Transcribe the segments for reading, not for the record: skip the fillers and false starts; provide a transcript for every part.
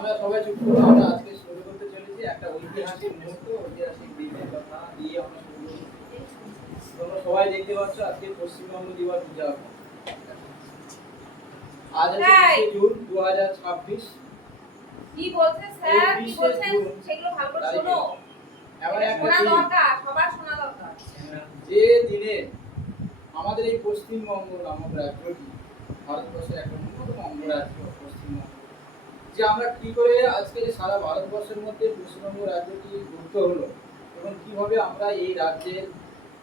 আমরা সবাই চুপ করবো। আমরা আজকে শুরু করতে চলেছি একটা ঐতিহাসিক মুহূর্ত, ঐতিহাসিক দিনের কথা দিয়ে আমরা শুরু করছি। তোমরা সবাই দেখতে পাচ্ছ আজকে পশ্চিমবঙ্গ দিবস উদযাপন। আজ হচ্ছে জুন 2026। কি বলছেন স্যার, কি বলছেন সেগুলো ভালো করে শোনো। এবার একটা শোনা দরকার, সবার শোনা দরকার। যে দিনে আমাদের এই পশ্চিমবঙ্গ নামক রাজ্যটি ভারতবর্ষের একটা অন্যতম অঙ্গরাজ্য পশ্চিমবঙ্গ, যে আমরা কি করে আজকে সারা ভারতবর্ষের মধ্যে পশ্চিমবঙ্গ রাজ্যটি যুক্ত হলো এবং কিভাবে আমরা এই রাজ্যের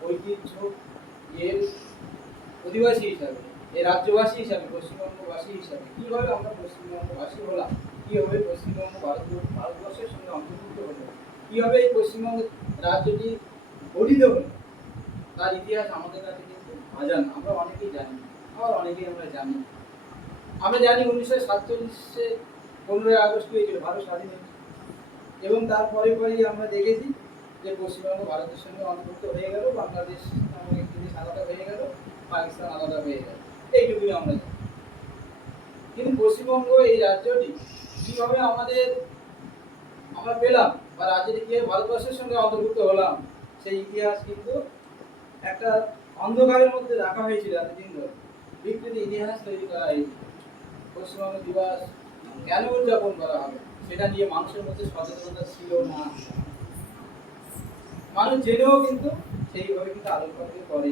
ঐতিহ্য এর অধিবাসী হিসাবে, এই রাজ্যবাসী হিসাবে, পশ্চিমবঙ্গবাসী হিসাবে কিভাবে আমরা পশ্চিমবঙ্গবাসী হলাম, কিভাবে পশ্চিমবঙ্গ ভারতবর্ষের সঙ্গে অন্তর্ভুক্ত হলো, কিভাবে এই পশ্চিমবঙ্গ রাজ্যটি গঠিত হলো, তার ইতিহাস আমাদের কাছে কিন্তু অজানা। আমরা অনেকেই জানি, আবার অনেকেই আমরা জানি। আমরা জানি 1947-এ 15ই আগস্ট হয়েছিল, ভারত স্বাধীন হয়েছিল এবং তারপরে পরেই আমরা দেখেছি যে পশ্চিমবঙ্গ ভারতের সঙ্গে অন্তর্ভুক্ত হয়ে গেল, বাংলাদেশ নামক একটি দেশ আলাদা হয়ে গেল, পাকিস্তান আলাদা হয়ে গেল, এইটুকুই আমরা জানি। কিন্তু পশ্চিমবঙ্গ এই রাজ্যটি কিভাবে আমরা পেলাম বা রাজ্যটি কিভাবে ভারতবর্ষের সঙ্গে অন্তর্ভুক্ত হলাম, সেই ইতিহাস কিন্তু একটা অন্ধকারের মধ্যে রাখা হয়েছিল এতদিন ধরে। বিকৃত ইতিহাস তৈরি করা হয়েছিল। পশ্চিমবঙ্গ দিবস কেন উদযাপন করা হবে সেটা নিয়ে মানুষের মধ্যে সচেতনতা ছিল না। মানুষ জেনেও কিন্তু সেইভাবে কিন্তু আলোচনা করেনি।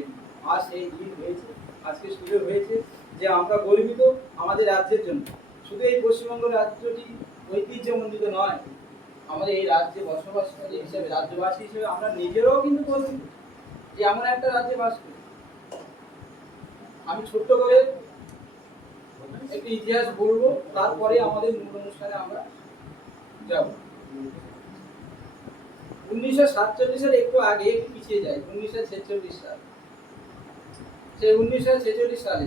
আজ সেই দিন হয়েছে, আজকে সুযোগ হয়েছে যে আমরা গর্বিত আমাদের রাজ্যের জন্য। শুধু এই পশ্চিমবঙ্গ রাজ্যটি ঐতিহ্যমণ্ডিত নয়, আমাদের এই রাজ্যে বসবাসকারী হিসেবে, রাজ্যবাসী হিসেবে আমরা নিজেরাও কিন্তু গর্বিত যে এমন একটা রাজ্যে বাস করি। আমি ছোট্ট করে একটি ইতিহাস বলবো, তারপরে আমাদের মূল অনুষ্ঠানে আমরা যাব। 1947-এর একটু আগে একটু পিছিয়ে যায়, 1946 সাল। সেই 1946 সালে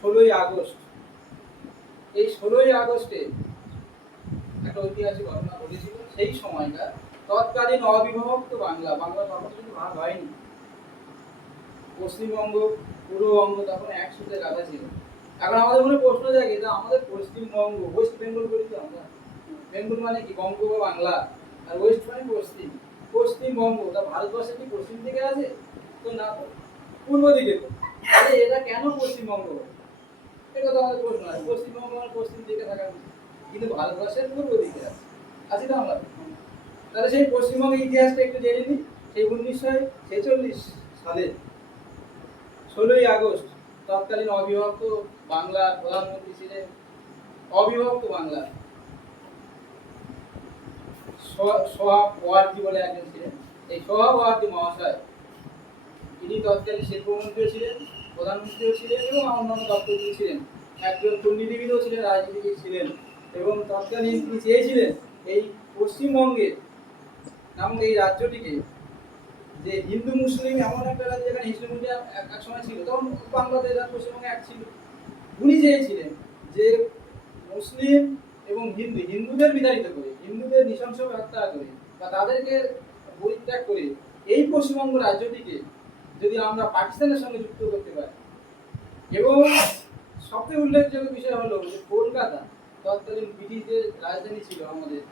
16ই আগস্ট, এই 16ই আগস্টে একটা ঐতিহাসিক ঘটনা ঘটেছিল। সেই সময়কার তৎকালীন অবিভক্ত বাংলা তখন কিন্তু ভাগ হয়নি। পশ্চিমবঙ্গ, পূর্ববঙ্গ তখন একসাথে রাখা ছিল। এখন আমাদের মনে প্রশ্ন জাগে, যে আমাদের পশ্চিমবঙ্গ, ওয়েস্ট বেঙ্গল বলি তো আমরা, বেঙ্গল মানে কি বঙ্গ বা বাংলা, আর ওয়েস্ট মানে পশ্চিম। পশ্চিমবঙ্গ তা ভারতবর্ষের কি পশ্চিম দিকে আছে? তো না, তো পূর্ব দিকে। তাহলে এটা কেন পশ্চিমবঙ্গ? এটা তো আমাদের প্রশ্ন আছে। পশ্চিমবঙ্গ মানে পশ্চিম দিকে থাকা উচিত, কিন্তু ভারতবর্ষের পূর্ব দিকে আছে, আছি তো আমরা। তাহলে সেই পশ্চিমবঙ্গের ইতিহাসটা একটু জেনে নিই। সেই 1946 সালে 16ই আগস্ট তৎকালীন অবিভক্ত বাংলার প্রধানমন্ত্রী ছিলেন, অবিভক্ত বাংলা সোহাগ ওয়ার্দী বলে একজন ছিলেন। এই সোহাগ ওয়ার্দী মহাশয়, তিনি তৎকালীন শিল্পমন্ত্রীও ছিলেন, প্রধানমন্ত্রীও ছিলেন এবং অন্যান্য দপ্তরগুলি ছিলেন। একজন দুর্নীতিবিদও ছিলেন, রাজনীতিবিদ ছিলেন এবং তৎকালীন তিনি চেয়েছিলেন এই পশ্চিমবঙ্গের নামক এই রাজ্যটিকে, যে হিন্দু মুসলিম এমন একটা রাজ্য যেখানে হিন্দু মুসলিম এক সময় ছিল, তখন বাংলাদেশ আর পশ্চিমবঙ্গে এক ছিল। উনি চেয়েছিলেন যে মুসলিম এবং হিন্দুদের বিতাড়িত করে, হিন্দুদের নৃশংস হত্যা করে বা তাদেরকে পরিত্যাগ করে এই পশ্চিমবঙ্গ রাজ্যটিকে যদি আমরা পাকিস্তানের সঙ্গে যুক্ত করতে পারি। এবং সবচেয়ে উল্লেখযোগ্য বিষয় হলো যে কলকাতা তৎকালীন ব্রিটিশদের রাজধানী ছিল, আমাদের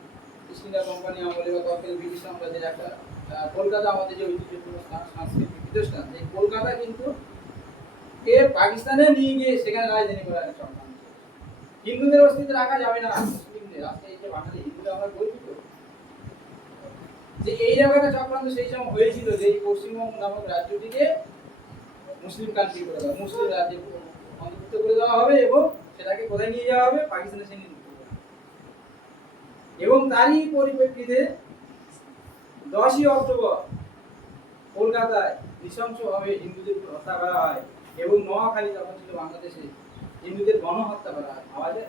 ইস্ট ইন্ডিয়া কোম্পানি আমলে বা তৎকালীন ব্রিটিশ সাম্রাজ্যের একটা কলকাতা আমাদের যে ঐতিহ্যপূর্ণ সাংস্কৃতিক পীঠস্থান, এই কলকাতা কিন্তু পাকিস্তানে নিয়ে গিয়ে সেখানে রাজধানী করার চক্রান্ত। হিন্দুদের অস্তিত্ব রাখা যাবে না, মুসলিমদের। আজকে এই যে বাঙালি হিন্দুরা আমরা গর্বিত যে এই জায়গাটা চক্রান্ত সেই সময় হয়েছিল যে এই পশ্চিমবঙ্গ নামক রাজ্যটিকে মুসলিম কান্ট্রি করে দেওয়া, মুসলিম রাজ্যে অন্তর্ভুক্ত করে দেওয়া হবে এবং সেটাকে কোথায় নিয়ে যাওয়া হবে? পাকিস্তানের সঙ্গে যুক্ত করা। এবং তারই পরিপ্রেক্ষিতে 10ই অক্টোবর কলকাতায় নৃশংসভাবে হিন্দুদের হত্যা করা হয় এবং নোয়াখালী তখন ছিল বাংলাদেশে, হিন্দুদের গণহত্যা করা হয়। আমাদের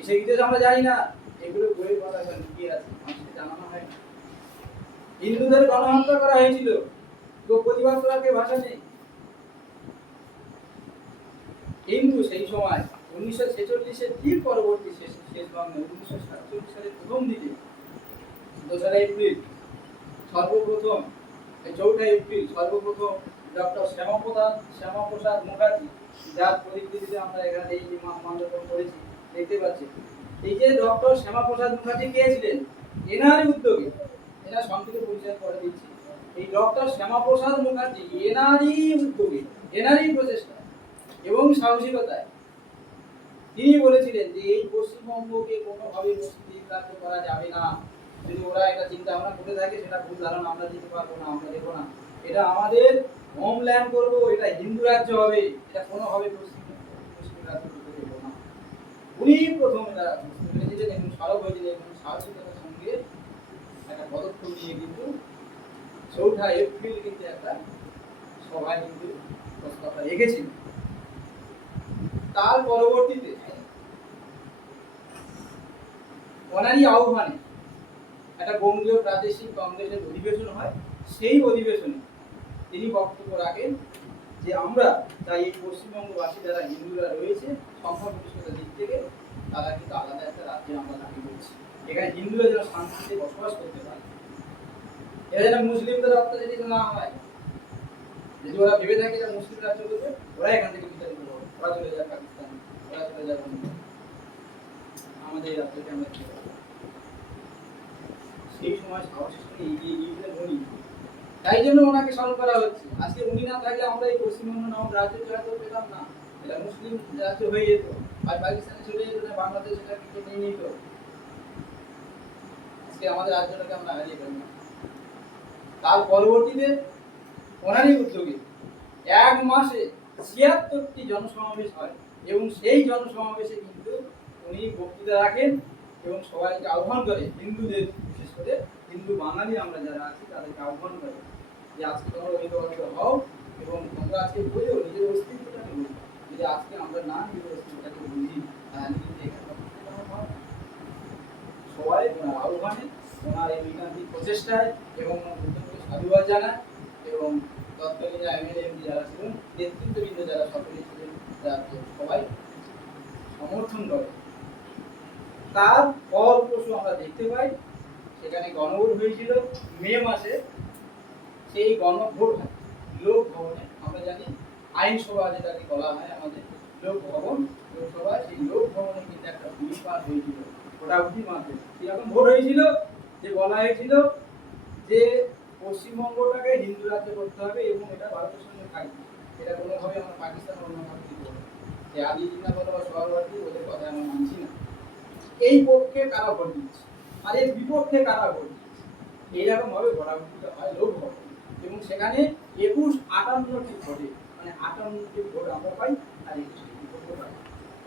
এসে ইতিহাস আমরা জানি না, এগুলো বইয়ের কথা লুকিয়ে আছে, মানুষকে জানানো হয় না। হিন্দুদের গণহত্যা করা হয়েছিল, তো প্রতিবাদ করার কেউ ভাষা নেই। কিন্তু সেই সময় 1946-এর ঠিক পরবর্তী শেষ ভাগে 1947 সালের প্রথম দিকে 2রা এপ্রিল সর্বপ্রথম, 4ঠা এপ্রিল সর্বপ্রথম ডক্টর শ্যামাপ্রসাদ মুখার্জি, যার পরিস্থিতিতে আমরা এখানে এই যে মানববন্ধন করেছি দেখতে পাচ্ছি, এই যে ডক্টর শ্যামাপ্রসাদ মুখার্জি কে ছিলেন, এনারই উদ্যোগে, এনার সংক্ষিপ্ত পরিচয় করে দিচ্ছি। এই ডক্টর শ্যামাপ্রসাদ মুখার্জি এনারই উদ্যোগে, এনারই প্রচেষ্টা এবং সাহসিকতায় তিনি বলেছিলেন যে এই পশ্চিমবঙ্গকে কোনোভাবে মুসলিম রাজ্য করা যাবে না। যদি ওরা এটা চিন্তা ভাবনা করে থাকে সেটা ভুল ধারণা, আমরা যেতে পারবো না, আমরা দেবো না। এটা আমাদের হোমল্যান্ড করবো, এটা হিন্দু রাজ্য হবে, এটা কোনোভাবে মুসলিম রাজ্য করতে দেবো না। উনি প্রথম এটা বুঝতে পেরেছিলেন এবং সরব হয়েছিলেন এবং সাহসিকতার সঙ্গে একটা পদক্ষেপ নিয়ে কিন্তু 4 এপ্রিল কিন্তু একটা সভায় কিন্তু প্রস্তাবটা রেখেছিলেন। তার পরবর্তীতে ওনারই আহ্বানে একটা বঙ্গীয় প্রাদেশিক কংগ্রেসের অধিবেশন হয়। সেই অধিবেশনে তিনি বক্তব্য রাখেন যে আমরা তাই এই পশ্চিমবঙ্গবাসী যারা হিন্দুরা রয়েছে সংখ্যাগরিষ্ঠতার দিক থেকে তারা কিন্তু আলাদা একটা রাজ্যে আমরা দাবি করছি, এখানে হিন্দুরা যেন শান্তিতে বসবাস করতে পারে, এরা যেন মুসলিমদের অত্যাচারিত না হয়। যদি ওরা ভেবে থাকে যে মুসলিম রাজ্য করবে, ওরা এখান থেকে বিতাড়িত হবে, ওরা চলে যায় পাকিস্তান, ওরা চলে যায় আমাদের রাজ্যকে আমরা কি করবো? সেই সময় সাহসের সঙ্গে এগিয়ে গিয়েছিলেন উনি, তাই জন্য ওনাকে স্মরণ করা হচ্ছে। আজকে উনি না থাকলে আমরা এই পশ্চিমবঙ্গ নামক রাজ্য হয়তো পেতাম না, এটা মুসলিম রাজ্য হয়ে যেত, আর পাকিস্তানে চলে যেত, না বাংলাদেশ এটাকে নিয়ে নিত, আজকে আমাদের রাজ্যটাকে আমরা হারিয়ে ফেললাম। তার পরবর্তীতে ওনারই উদ্যোগে 1 মাসে 76টি জনসমাবেশ হয় এবং সেই জনসমাবেশে কিন্তু উনি বক্তৃতা রাখেন এবং সবাইকে আহ্বান করে, হিন্দুদের বিশেষ করে হিন্দু বাঙালি আমরা যারা আছি তাদেরকে আহ্বান করে যে আজকে তোমরা ঐক্যবদ্ধ হও এবং তোমরা আজকে বলো নিজের অস্তিত্বটাকে বলি, যদি আজকে আমরা না নিজের অস্তিত্বটাকে বুঝি তাহলে কিন্তু এখানে সবাই ওনার আহ্বানে, ওনার এই বিজ্ঞানিক প্রচেষ্টায় এবং উদ্যোগকে সাধুবাদ জানায় এবং তৎকালীন এমএলএ এমপি যারা ছিলেন, নেতৃত্ববৃন্দ যারা সকলে ছিলেন, সবাই সমর্থন করে। তার ফলপ্রসূ আমরা দেখতে পাই, সেখানে গণভোট হয়েছিল মে মাসে। সেই গণভোট লোক ভবনে, আমরা জানি আইনসভা যেটাকে বলা হয় আমাদের লোক ভবন, লোকসভা, সেই লোক ভবনে কিন্তু একটা বিল হয়েছিল ভোটাভুটির মাধ্যমে। কিরকম ভোট হয়েছিল, যে বলা হয়েছিল যে পশ্চিমবঙ্গটাকে হিন্দু রাজ্য করতে হবে এবং এটা ভারতের সঙ্গে থাকবে, এটা কোনোভাবে আমরা পাকিস্তান অন্য কাউকে দিব না, যে আদি জিনা বলো বা সহবাদী ওদের কথা আমরা মানছি না। এই পক্ষে কারা ভোট দিচ্ছে আর এর বিপক্ষে কারা ভোট দিচ্ছে, এইরকম ভাবে ভোটাভুটিটা হয় লোক ভবন এবং সেখানে 58টি ভোটে, মানে 58টি ভোট আমরা পাই আর 21টি বিপক্ষ পাই,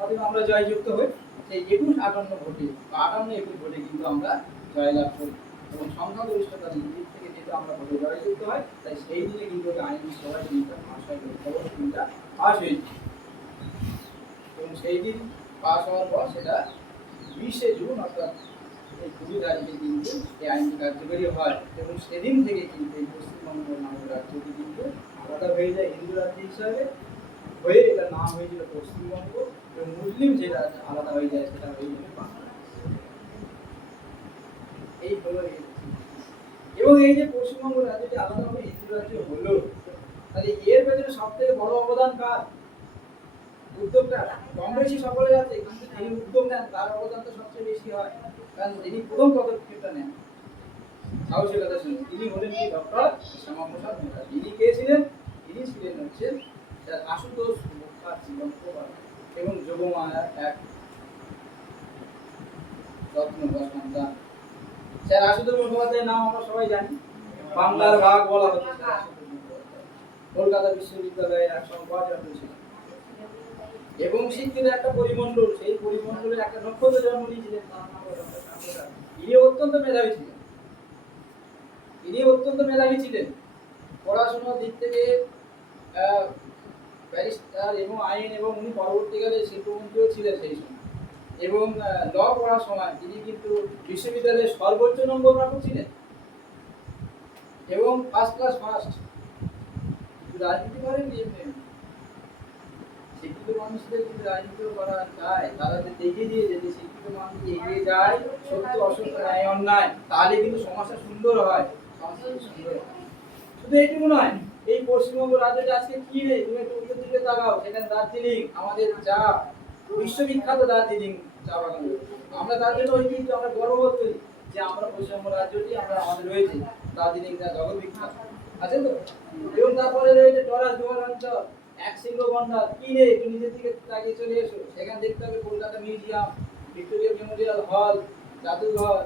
অতএব আমরা জয়যুক্ত হই। সেই 58 ভোটে বা 58 ভোটে কিন্তু আমরা জয়লাভ করি এবং সংখ্যাগরিষ্ঠতার দিক থেকে যেহেতু আমরা ভোটে জয়যুক্ত হয়, তাই সেই দিনে কিন্তু আইন সভায় বিলটা পাস হয়, খবর বিলটা পাস হয়েছে এবং সেই দিন পাস হওয়ার পর সেটা 20শে জুন অর্থাৎ এই 20 তারিখে কিন্তু এই আইনটি কার্যকরী হয় এবং সেদিন থেকে কিন্তু এই পশ্চিমবঙ্গ নামের রাজ্যটি কিন্তু আলাদা হয়ে যায় হিন্দু রাজ্য হিসাবে, হয়ে এটা নাম হয়েছিল পশ্চিমবঙ্গ এবং মুসলিম যে রাজ্য আলাদা হয়ে যায় সেটা হয়ে যাবে বাংলাদেশ। এই হলো এবং এই যে পশ্চিমবঙ্গ রাজ্যটি আলাদাভাবে হিন্দু রাজ্য হলো, তাহলে এর পেছনে সব থেকে বড় অবদান কার? উদ্যোগটা কম বেশি সকলের আছে, কিন্তু যিনি উদ্যোগ নেন তার অবদান তো সবচেয়ে বেশি হয়, কারণ যিনি প্রথম পদক্ষেপটা নেন সাহসিকতার সঙ্গে, তিনি হলেন কি ডক্টর শ্যামাপ্রসাদ মুখার্জি। তিনি কে ছিলেন? তিনি ছিলেন হচ্ছেন আশুতোষ মুখার্জি এবং যোগমায়ার এক রত্ন বা সন্তান। স্যার আশুতোষ মুখোপাধ্যায়ের নাম আমরা সবাই জানি, বাংলার ভাগ বলা হচ্ছে, কলকাতা বিশ্ববিদ্যালয়ের এক উপাচার্য ছিলেন এবং শিক্ষিত একটা পরিমণ্ডল, সেই পরিমণ্ডলের একটা নক্ষত্র জন্ম নিয়েছিলেন, তার নাম হলো ডক্টর শ্যামাপ্রসাদ। ইনি অত্যন্ত মেধাবী ছিলেন, ইনি অত্যন্ত মেধাবী ছিলেন, পড়াশোনার দিক থেকে ব্যারিস্টার এবং আইন, এবং উনি পরবর্তীকালে শিল্পমন্ত্রীও ছিলেন সেই সময়, এবং ল পড়ার সময় তিনি কিন্তু বিশ্ববিদ্যালয়ের সর্বোচ্চ নম্বর প্রাপক ছিলেন এবং ফার্স্ট ক্লাস ফার্স্ট। রাজনীতি করেন শিক্ষিত মানুষদের কিন্তু রাজনীতি করা যায়, তারা যদি দেখিয়ে দিয়ে যদি শিক্ষিত মানুষ এগিয়ে যায় সত্য অসত্য ন্যায় অন্যায়, তাহলে কিন্তু সমাজটা সুন্দর হয়, সমাজটা সুন্দর হয়। শুধু এইটুকু নয়, এই পশ্চিমবঙ্গ রাজ্যটা আজকে কি নেই, তুমি একটু উত্তর দিকে তাকাও, সেখানে দার্জিলিং, আমাদের চা বিশ্ববিখ্যাত দার্জিলিং, চা বাগান রয়েছে। আমরা তার জন্য ঐতিহ্য আমরা গর্ববোধ করি যে আমরা পশ্চিমবঙ্গ রাজ্যটি আমরা আমাদের রয়েছে দার্জিলিং যা জগৎ বিখ্যাত আছে তো। এবং তারপরে রয়েছে টরাস ডুয়ার অঞ্চল, এক সিংহ গন্ডার, কি নেই একটু নিজের দিকে তাকিয়ে চলে এসো, সেখানে দেখতে হবে কলকাতা মিউজিয়াম, ভিক্টোরিয়া মেমোরিয়াল হল, জাদুঘর,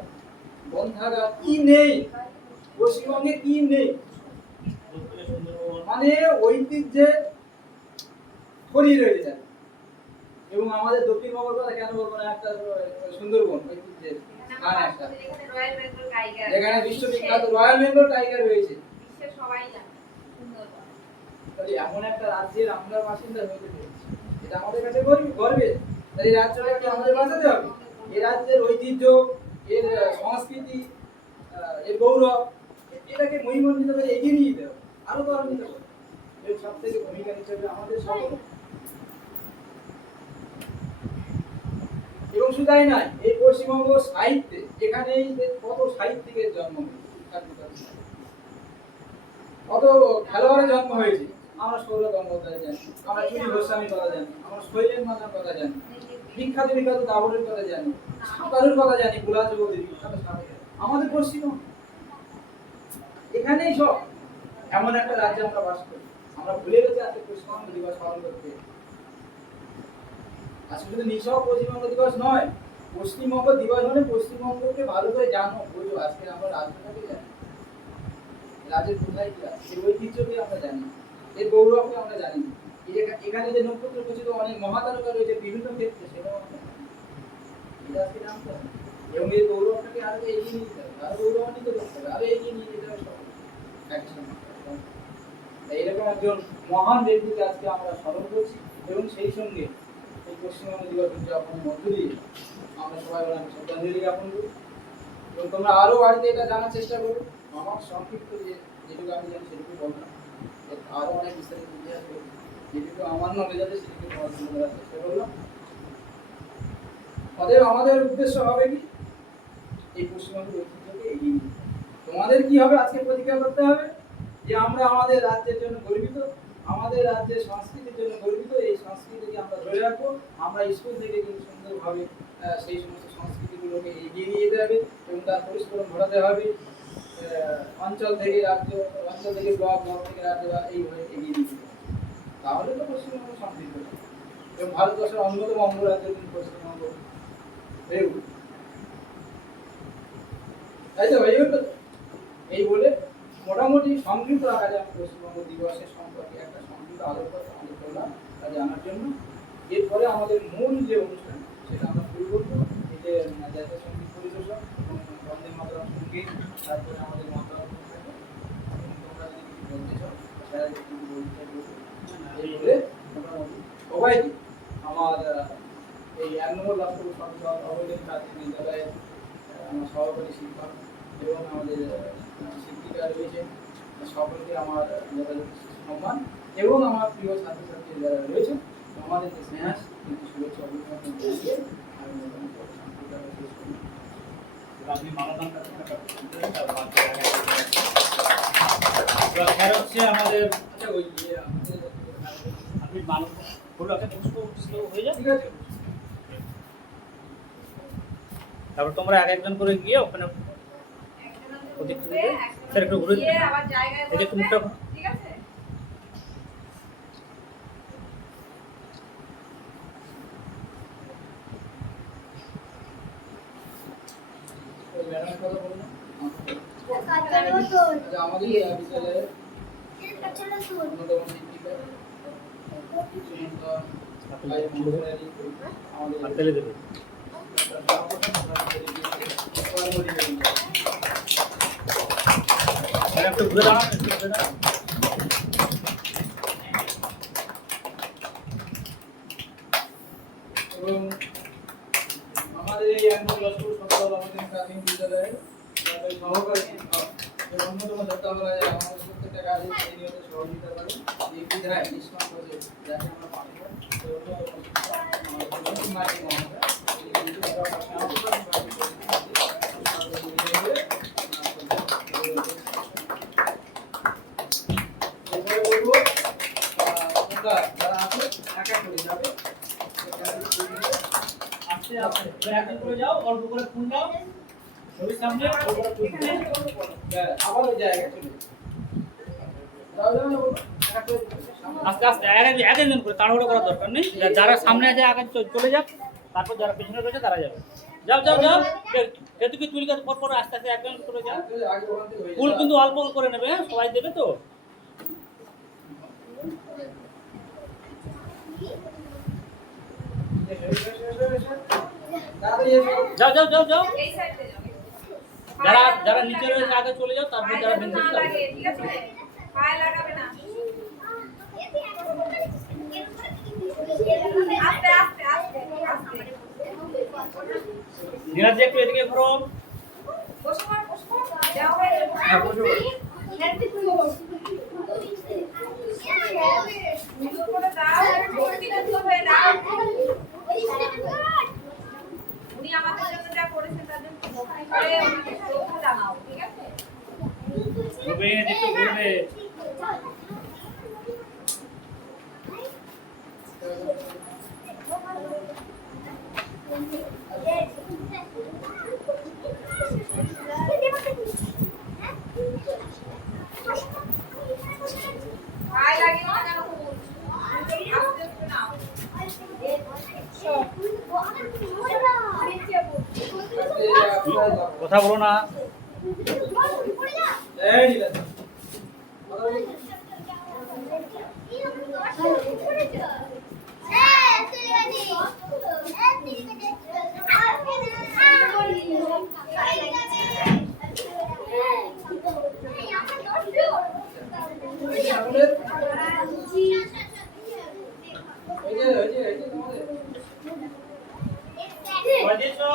গ্রন্থাগার, কি নেই পশ্চিমবঙ্গে, কি নেই। মানে ঐতিহ্যের ছড়িয়ে রয়েছে। এবং আমাদের দক্ষিণবঙ্গের কথা কেন বলবো না, একটা সুন্দরবন ঐতিহ্যের স্থান একটা, এখানে রয়্যাল বেঙ্গল টাইগার, যেখানে বিশ্ববিখ্যাত রয়্যাল বেঙ্গল টাইগার রয়েছে। বিশ্বের সবাই জানে সুন্দরবন। তাহলে এমন একটা রাজ্যের আমরা বাসিন্দা হতে পেরেছি, এটা আমাদের কাছে গর্বের। তাহলে এই রাজ্যটাকে আমাদের বাঁচাতে হবে। এই রাজ্যের ঐতিহ্য, এর সংস্কৃতি, এর গৌরব, এটাকে মহিমান্বিত করে এগিয়ে নিয়ে যেতে হবে, আরো ত্বরান্বিত করতে হবে। এর সব থেকে ভূমিকা হিসেবে আমাদের সকল। এবং শুধু তাই নয়, এই পশ্চিমবঙ্গ সাহিত্যে এখানেই কত সাহিত্যিকের জন্ম হয়েছে, কত খেলোয়াড়ের জন্ম হয়েছে। আমরা সৌরভ গঙ্গোপাধ্যায় জানি, আমরা চুরি গোস্বামীর কথা জানি, আমরা শৈলেন মাতার কথা জানি, বিখ্যাত বিখ্যাত দাবরের কথা জানি, সাঁতারের কথা জানি, বুলা চৌধুরী বিখ্যাত সাঁতার। আমাদের পশ্চিমবঙ্গ এখানেই সব। এমন একটা রাজ্যে আমরা বাস করি, আমরা ভুলে গেছি আজকে পশ্চিমবঙ্গ দিবস পালন করতে। আজকে শুধু নিছক পশ্চিমবঙ্গ দিবস নয়, পশ্চিমবঙ্গ দিবস মানে পশ্চিমবঙ্গকে ভালো করে জানো, বোঝো। আজকে আমরা রাজ্যটাকে জানি, রাজ্যের কোথায় কি আছে, এর ঐতিহ্যকে আমরা জানি, এর গৌরবকে আমরা জানি। এখানে যে নক্ষত্র খচিত অনেক মহাতারকা রয়েছে বিভিন্ন ক্ষেত্রে, সেটাও আমরা জানি। এটা আজকে জানতে হবে। এবং এই গৌরবটাকে আরো এগিয়ে নিয়ে যেতে হবে, আরো গৌরবান্বিত করতে হবে, আরো এগিয়ে নিয়ে যেতে হবে সবাই একসঙ্গে। তাই এরকম একজন মহান ব্যক্তিকে আজকে আমরা স্মরণ করছি। এবং সেই সঙ্গে এই পশ্চিমবঙ্গ দিবস উদযাপনের মধ্য দিয়ে আমরা সবাই ওনাকে শ্রদ্ধাঞ্জলি জ্ঞাপন করি। এবং তোমরা আরো বাড়িতে এটা জানার চেষ্টা করো। আমার সংক্ষিপ্ত যেটুকু আমি জানি সেটুকু বললাম, আরো অনেক বিস্তারিত ইতিহাস রয়েছে, যেটুকু আমার নলেজ আছে সেটুকু তোমার জন্য বলার চেষ্টা করলাম। অতএব আমাদের উদ্দেশ্য হবে কি, এই পশ্চিমবঙ্গের ঐতিহ্যকে এগিয়ে নিয়ে তোমাদের কি হবে আজকে প্রতিজ্ঞা করতে হবে যে আমরা আমাদের রাজ্যের জন্য গর্বিত, আমাদের রাজ্যের সংস্কৃতির জন্য গর্বিত। এই সংস্কৃতিকে আমরা ধরে রাখবো। আমরা স্কুল থেকে কিন্তু সুন্দরভাবে সেই সমস্ত সংস্কৃতিগুলোকে এগিয়ে নিয়ে যেতে হবে এবং তার পরিস্ফুরণ ঘটাতে হবে। অঞ্চল থেকে রাজ্য, অঞ্চল থেকে ব্লক, ব্লক থেকে রাজ্য, এইভাবে এগিয়ে নিয়ে যেতে হবে। তাহলে তো পশ্চিমবঙ্গ সমৃদ্ধ হবে এবং ভারতবর্ষের অন্যতম অঙ্গরাজ্য কিন্তু পশ্চিমবঙ্গ হয়ে উঠবে। তাই তো হয়ে উঠবে। এই বলে মোটামুটি সংক্ষিপ্ত আকারে আমি পশ্চিমবঙ্গ দিবসের সম্পর্কে একটা সংক্ষিপ্ত আলোচনা জানার জন্য। এরপরে আমাদের মূল যে অনুষ্ঠান সেটা আমরা শুরু করবো। এই যে জাতীয় সঙ্গীত পরিবেশন এবং বন্দে মাতরম সঙ্গীত, তারপরে আমাদের মাতরম থাকবে। তোমরা যদি কিছু বলতে চাও তারা একটু বলতে বলবো। এই বলে মোটামুটি সবাইকে আমার এই 1 নম্বর লক্ষ্য সংসদ অবৈতনিক প্রাথমিক বিদ্যালয়ের আমার সহকারী শিক্ষক এবং আমাদের শিক্ষিকা রয়েছে, সকলকে আমার যথাযথ সম্মান এবং আমার প্রিয় ছাত্রছাত্রী যারা রয়েছে আমাদের যে স্নেহাস কিন্তু শুভেচ্ছা অভিনন্দন জানিয়ে আমি মোটামুটি আপনি মালাদান হচ্ছে আমাদের ওই আমাদের আপনি মানুষ ফুলকে হয়ে যায়। ঠিক আছে। তারপর তোমরা এক একজন করে গিয়ে ওখানে ওদিক থেকে স্যার একটু ঘুরে গিয়ে আবার জায়গায় এই যে বসবে, মুখটা ঠিক আছে? ওই ম্যাডামের কথা বলুন। কাঁচা রসুন আচ্ছা, আমাদের বিদ্যালয়ের কাঁচা রসুন অন্যতম শিক্ষিকা সুমন্ত ভাই মহাশয়ারি আমাদের ফেলে দেবে। একটু ঘুরে দাঁড়ান, একটু ঘুরে দাঁড়ান। এবং আমাদের এই লক্ষ্য সফল আমাদের প্রাথমিক বিদ্যালয়ের সহকারী শিক্ষক এবং অন্যতম ছাত্ররা আমাদের প্রত্যেকটা কাজে নিয়মিত সহযোগিতা করে এই বিধায় নিষ্কাম করে যাতে আমরা পাই। যারা আছে একা করে যাবে আস্তে এবার একজন করে যাও, অল্প করে ফুল দাও ছবির সামনে, অল্প করে ফুল দাও। আবার ওই জায়গায় চলে যাও। আস্তে আস্তে একজন করে তাড়াহুড়ো করার দরকার নেই, যারা সামনে আছে আগে চলে যাক, তারপর যারা পিছনে রয়েছে তারা যাবে। যাও যাও যাও, যেটুকু তুলি কাছে পর পর আস্তে আস্তে একজন করে যাও। আগে ওখান থেকে হয়ে ফুল যাবে। কিন্তু অল্প করে নেবে, হ্যাঁ? সবাই দেবে তো। তাড়াতাড়ি এসো। যাও যাও যাও যাও, এই সাইডে যাও। যারা যারা নিচে রয়েছে আগে চলে যাও, তারপর যারা পায়ে বেঞ্চে না রয়েছে তারা লাগে, যাবে। ঠিক আছে? পায়ে লাগাবে না। আস্তে আস্তে আস্তে আস্তে। নীলাদ্রি একটু এদিকে ঘোরো। বসো পড়, বসো পড়। যাও হয়ে যাবে। হ্যাঁ, বসো। সুন্দর করে দাও, ভক্তি যুক্ত হয়ে দাও। উনি আমাদের জন্য যা করেছেন তার জন্য ভক্তি করে ওনাকে শ্রদ্ধা জানাও, ঠিক আছে? ঘুরবে, একটু ঘুরবে। পায়ে লাগিও না যেন ফুল। আস্তে করে নাও। কথা বলো না। এই নীলা। কথা বলি। আমাদের এই যে তোমাদের সবাই দিয়েছো?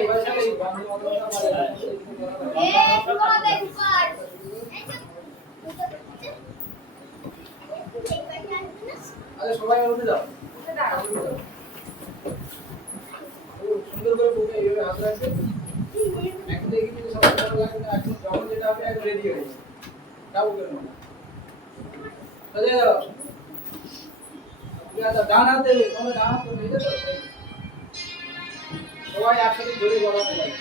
এবার সাথে বন্ধু বান্ধবরা আরে সবাই উঠে যাও। উঠে দাঁড়াও। সুন্দর করে বুকে এইভাবে হাত রাখবে। এখন দেখি যদি সবাই ভালো লাগে না, এখন যখন যেটা হবে একদম রেডি হয়ে যাবে। যাও বুকে নাও। সোজা যাও। ঠিক আছে, ডান হাতে তোমরা ডান হাতে নিয়ে যাও। সবাই একসাথে জোরে বলাতে লাগে।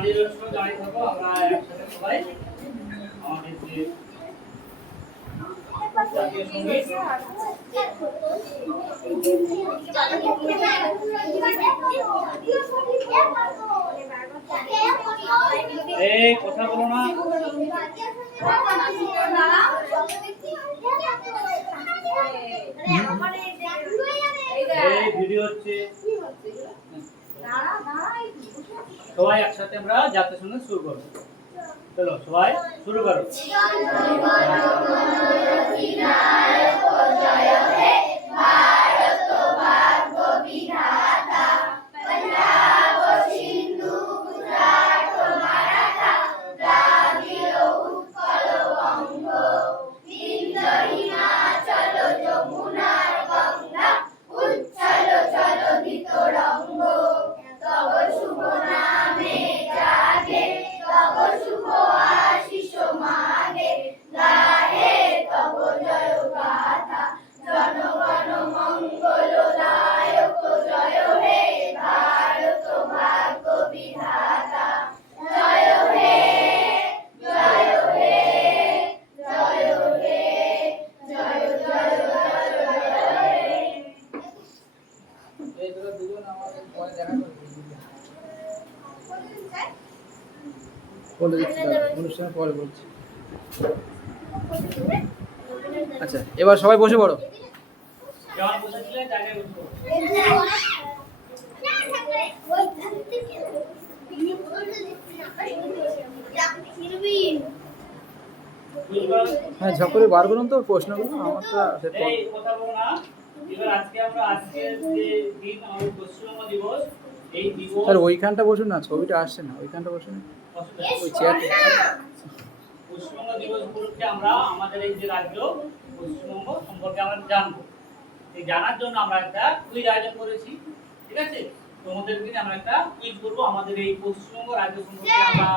দাঁড়িয়ে রয়েছো, দাঁড়িয়ে থাকো, আমরা একসাথে সবাই আমাদের যে জাতীয় সঙ্গীত এই কথা বলো না, এই ভিডিও হচ্ছে। সবাই একসাথে আমরা জাতীয় সঙ্গীত শুরু করবো। চলো সবাই শুরু করো। এই তোরা দুজন আমাদের পরে দেখা করবি। বলে দিচ্ছি অনুষ্ঠানের পরে বলছি। আচ্ছা এবার সবাই বসে পড়ো। যেমন বসেছিলে জায়গায় বসো। হ্যাঁ ঝক করে বার করুন তো প্রশ্নগুলো আমারটা এই কথা বলো না। এবার আজকে যে দিন আমাদের পশ্চিমবঙ্গ দিবস, এই দিবস স্যার ওইখানটা বসুন না, ছবিটা আসছে না, ওইখানটা বসুন। ওই চেয়ার পশ্চিমবঙ্গ দিবস উপলক্ষে আমরা আমাদের এই যে রাজ্য পশ্চিমবঙ্গ সম্পর্কে আমরা জানবো। এই জানার জন্য আমরা একটা কুইজ আয়োজন করেছি, ঠিক আছে? তোমাদের দিনে আমরা একটা কুইজ করবো আমাদের এই পশ্চিমবঙ্গ রাজ্য সম্পর্কে আমরা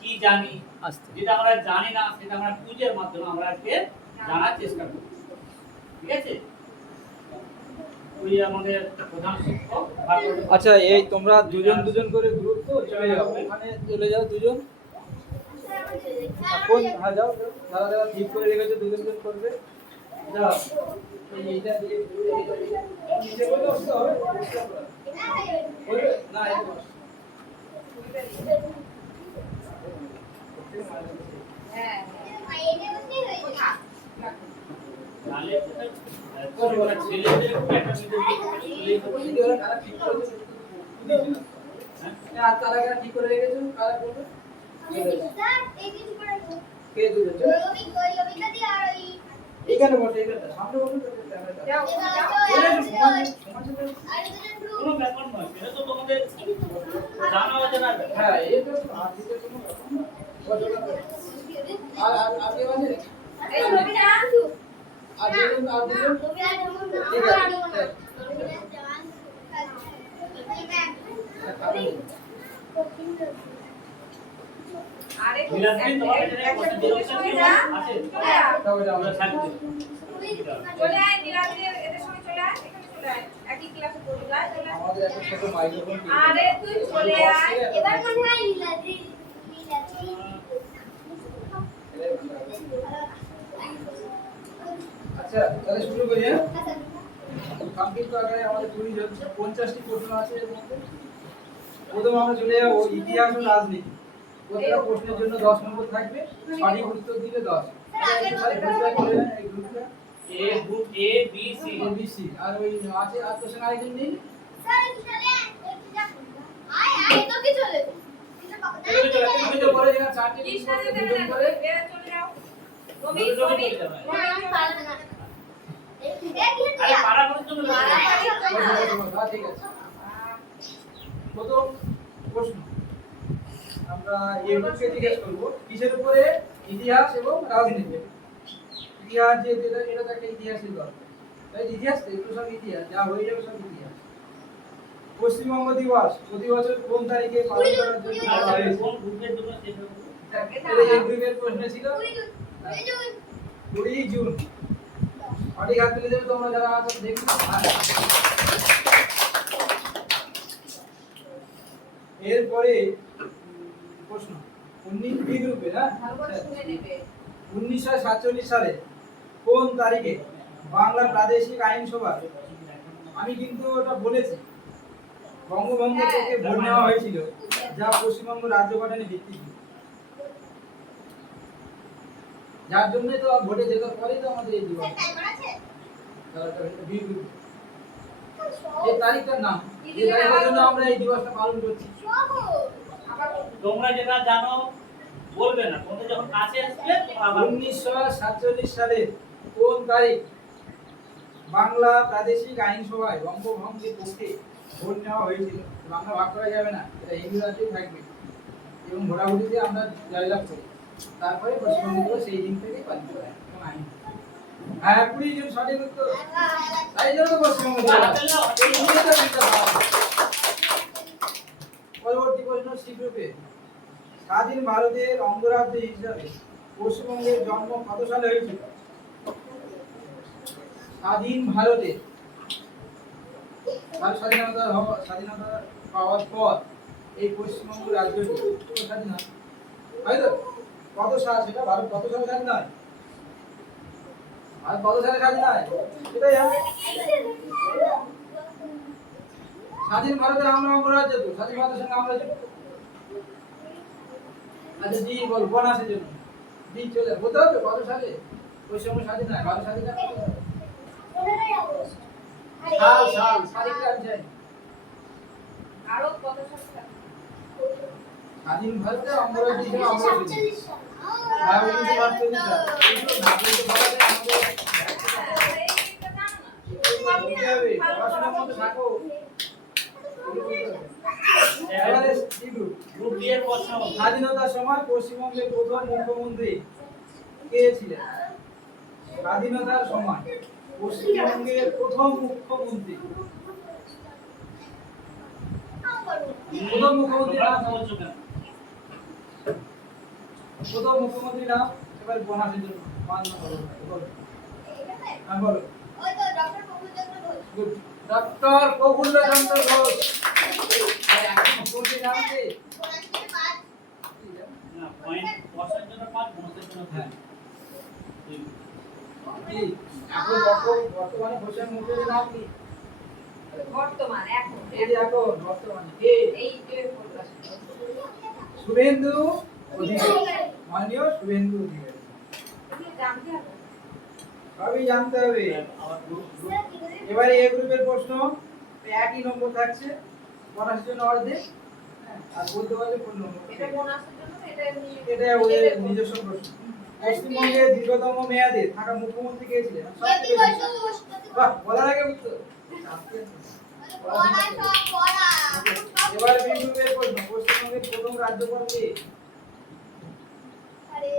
কি জানি, আসছে। যেটা আমরা জানি না সেটা আমরা কুইজের মাধ্যমে আমরা আজকে জানার চেষ্টা করব, ঠিক আছে? ওই আমাদের প্রধান শিক্ষক আচ্ছা এই তোমরা দুজন দুজন করে গ্রুপ তো চলে যাও, ওখানে চলে যাও দুজন। কোন হ্যাঁ যাও যাও। যারা যারা ঠিক করে রেখেছে দুজন দুজন করবে যাও। এইটা দিয়ে নিচে বলে বসতে হবে। বলবে না এই বস। হ্যাঁ নালে কোথায় ছেলেদের খুব একটা ভিডিও এই কারা ঠিক করে রেখেছে? হ্যাঁ তারা কারা ঠিক করে রেখেছে কারা করবে? কে দিবে? এখানে বসে এখানে সামনে বসে তো ক্যামেরাটা। কোনো ব্যাপার নয়, এটা তো তোমাদের জানা অজানা ব্যাপার। হ্যাঁ এই তো আর দিতে কোনো ব্যাপার না। আর আগে বাজে এই ছবিটা আর দুজন আর দুজন ঠিক আছে। আরে বিলাসী তোমার এখানে কত ডিরেকশন আছে? তাহলে আমরা আমরা থাকবো। চলে আয় নীলাদ্রির এদের সঙ্গে চলে আয়, এখানে চলে আয়, একই ক্লাসে পড়বি, আয় চলে আয়। আমাদের একটা ছোট মাইক্রোফোন কিনে আরে তুই চলে আয়। এবার মনে হয় লীলাদ্রি আচ্ছা তাহলে শুরু করি। হ্যাঁ কমপ্লিট আকারে আমাদের 50টি প্রশ্ন আছে এর মধ্যে। প্রথমে আমরা চলে যাব ইতিহাস ও রাজনীতি। প্রত্যেকটা প্রশ্নের জন্য 10 নম্বর থাকবে, সঠিক উত্তর দিলে 10। এই গ্রুপটা A group A B C ABC আর ওই আছে আর কোশ্চেন আইটেম নেই। স্যার চলে আয় তো কি চলে আমি তো বলে দিলাম 4টি কি প্রশ্ন সাথে দুজন করে। বেরা চলে যাও। রবি দুজন রবি চলে যাবে। না আমি পারবো না আরে পাড়া করার জন্য হ্যাঁ ঠিক আছে। প্রথম প্রশ্ন আমরা ইউটিউবকে জিজ্ঞেস করব কিসের উপরে? ইতিহাস এবং রাজনীতি। ইতিহাস যে এটা একটা ইতিহাসের দরকার, তাই ইতিহাস এগুলো সব ইতিহাস, যা হয়ে যাবে সব ইতিহাস। পশ্চিমবঙ্গ দিবস প্রতি বছর কোন তারিখে পালন করার জন্য বলা হয়েছে? কোন গ্রুপের জন্য সেটা এই গ্রুপের প্রশ্ন ছিল 20 জুন। সঠিক হাত তুলে দেবে তোমরা যারা আছো দেখো। এরপরে প্রশ্ন 19 বি গ্রুপে না ভালো করে শুনে নেবে 1947 সালে কোন তারিখে বাংলা প্রাদেশিক আইনসভা, আমি কিন্তু ওটা বলেছি, বঙ্গভঙ্গের পক্ষে ভোট নেওয়া হয়েছিল, যা পশ্চিমবঙ্গ রাজ্য গঠনে ভিত্তি ছিল, যার জন্য তো ভোটে জেতার পরেই তো আমাদের এই দিবস। টাইমার আছে? বি গ্রুপ এই তারিখটার নাম, যে তারিখের জন্য আমরা এই দিবসটা পালন করছি। সহজ। আবার তোমরা যেটা জানো বলবে না, তোমাদের যখন কাছে আসবে তোমরা আবার 1947 সালে কোন তারিখ বাংলা প্রাদেশিক আইনসভায় বঙ্গভঙ্গের পক্ষে ভোট নেওয়া হয়েছিল? বাংলা ভাগ করা যাবে না, এটা হিন্দুরাতেই থাকবে এবং ভোটাভুটিতে আমরা জয়লাভ করি, তারপরে পশ্চিমবঙ্গ সেই দিন থেকে পালিত হয় এবং আইন। হ্যাঁ 20 জন সঠিক উত্তর, তাই জন্য তো পশ্চিমবঙ্গ জয়লাভ। এই নিয়ে তো চিন্তা ভাবনা। পরবর্তী প্রশ্ন সি গ্রুপে, স্বাধীন ভারতের অঙ্গরাজ্য হিসাবে পশ্চিমবঙ্গের জন্ম কত সালে হয়েছিল? স্বাধীন ভারতের স্বাধীনতা পাওয়ার পর এই পশ্চিমবঙ্গ রাজ্যটি কত স্বাধীন হয়? হয়তো কত সাল, সেটা ভারত কত সালে স্বাধীন হয়? ভারত কত সালে স্বাধীন হয় সেটাই হবে। স্বাধীন ভারতের আমরা অঙ্গরাজ্য, তো স্বাধীন ভারতের সঙ্গে আমরা যুক্ত। আচ্ছা জি বল, বোনাসের জন্য জি চলে বলতে হবে কত সালে পশ্চিমবঙ্গ স্বাধীন হয়, ভারত স্বাধীন হয় কত সালে? 15ই আগস্ট। তারিখটা আমি জানি। আরো কত সংখ্যা স্বাধীন ভারতের অঙ্গরাজ্য হিসেবে আমরা ছিলাম। 1947 সাল। হ্যাঁ 1947 সাল। এইগুলো না বলতে পারা যায় আমাদের এইটা জানো না বলতে হবে, পড়াশোনার মধ্যে থাকো। এবারে সি গ্রুপ, গ্রুপ ডি এর প্রশ্ন। স্বাধীনতার সময় পশ্চিমবঙ্গের প্রথম মুখ্যমন্ত্রী কে ছিলেন? স্বাধীনতার সময় পশ্চিমবঙ্গের প্রথম মুখ্যমন্ত্রী, প্রথম মুখ্যমন্ত্রী তোমরা নাম, কথা বলছো কেন? প্রথম মুখ্যমন্ত্রী নাম, এবার বোনাসের জন্য 5 নম্বর বলো। হ্যাঁ বলো। ওই তো doctor Prafullachandra Ghosh. Good, doctor Prafullachandra Ghosh. আর এখন মুখ্যমন্ত্রী নাম কি? বোনাস থেকে 5। না পয়েন্ট বসার জন্য 5, বোনাসের জন্য 2। হ্যাঁ কি এখন বর্তমানে ঘোষের মুখ্যমন্ত্রী নাম কি? বর্তমান এখন এই যে এখন বর্তমানে কে? এই যে বলতে শুভেন্দু অধিকারী, মাননীয় শুভেন্দু অধিকারী। তুমি জানতে হবে সবই জানতে হবে। আবার গ্রুপ এবারে এ গ্রুপের প্রশ্ন, একই নম্বর থাকছে, বোনাসের জন্য অর্ধেক, হ্যাঁ, আর বলতে পারলে 15 নম্বর। এটা বোনাসের জন্য এটা এমনি এটা ওদের নিজস্ব প্রশ্ন। পশ্চিমবঙ্গের দীর্ঘতম মেয়াদে থাকা মুখ্যমন্ত্রী কে ছিলেন? জ্যোতি বসু। বাহ, বলার আগে উত্তর। পড়া সব পড়া। এবার বি গ্রুপের প্রশ্ন, পশ্চিমবঙ্গের প্রথম রাজ্যপাল কে? আরে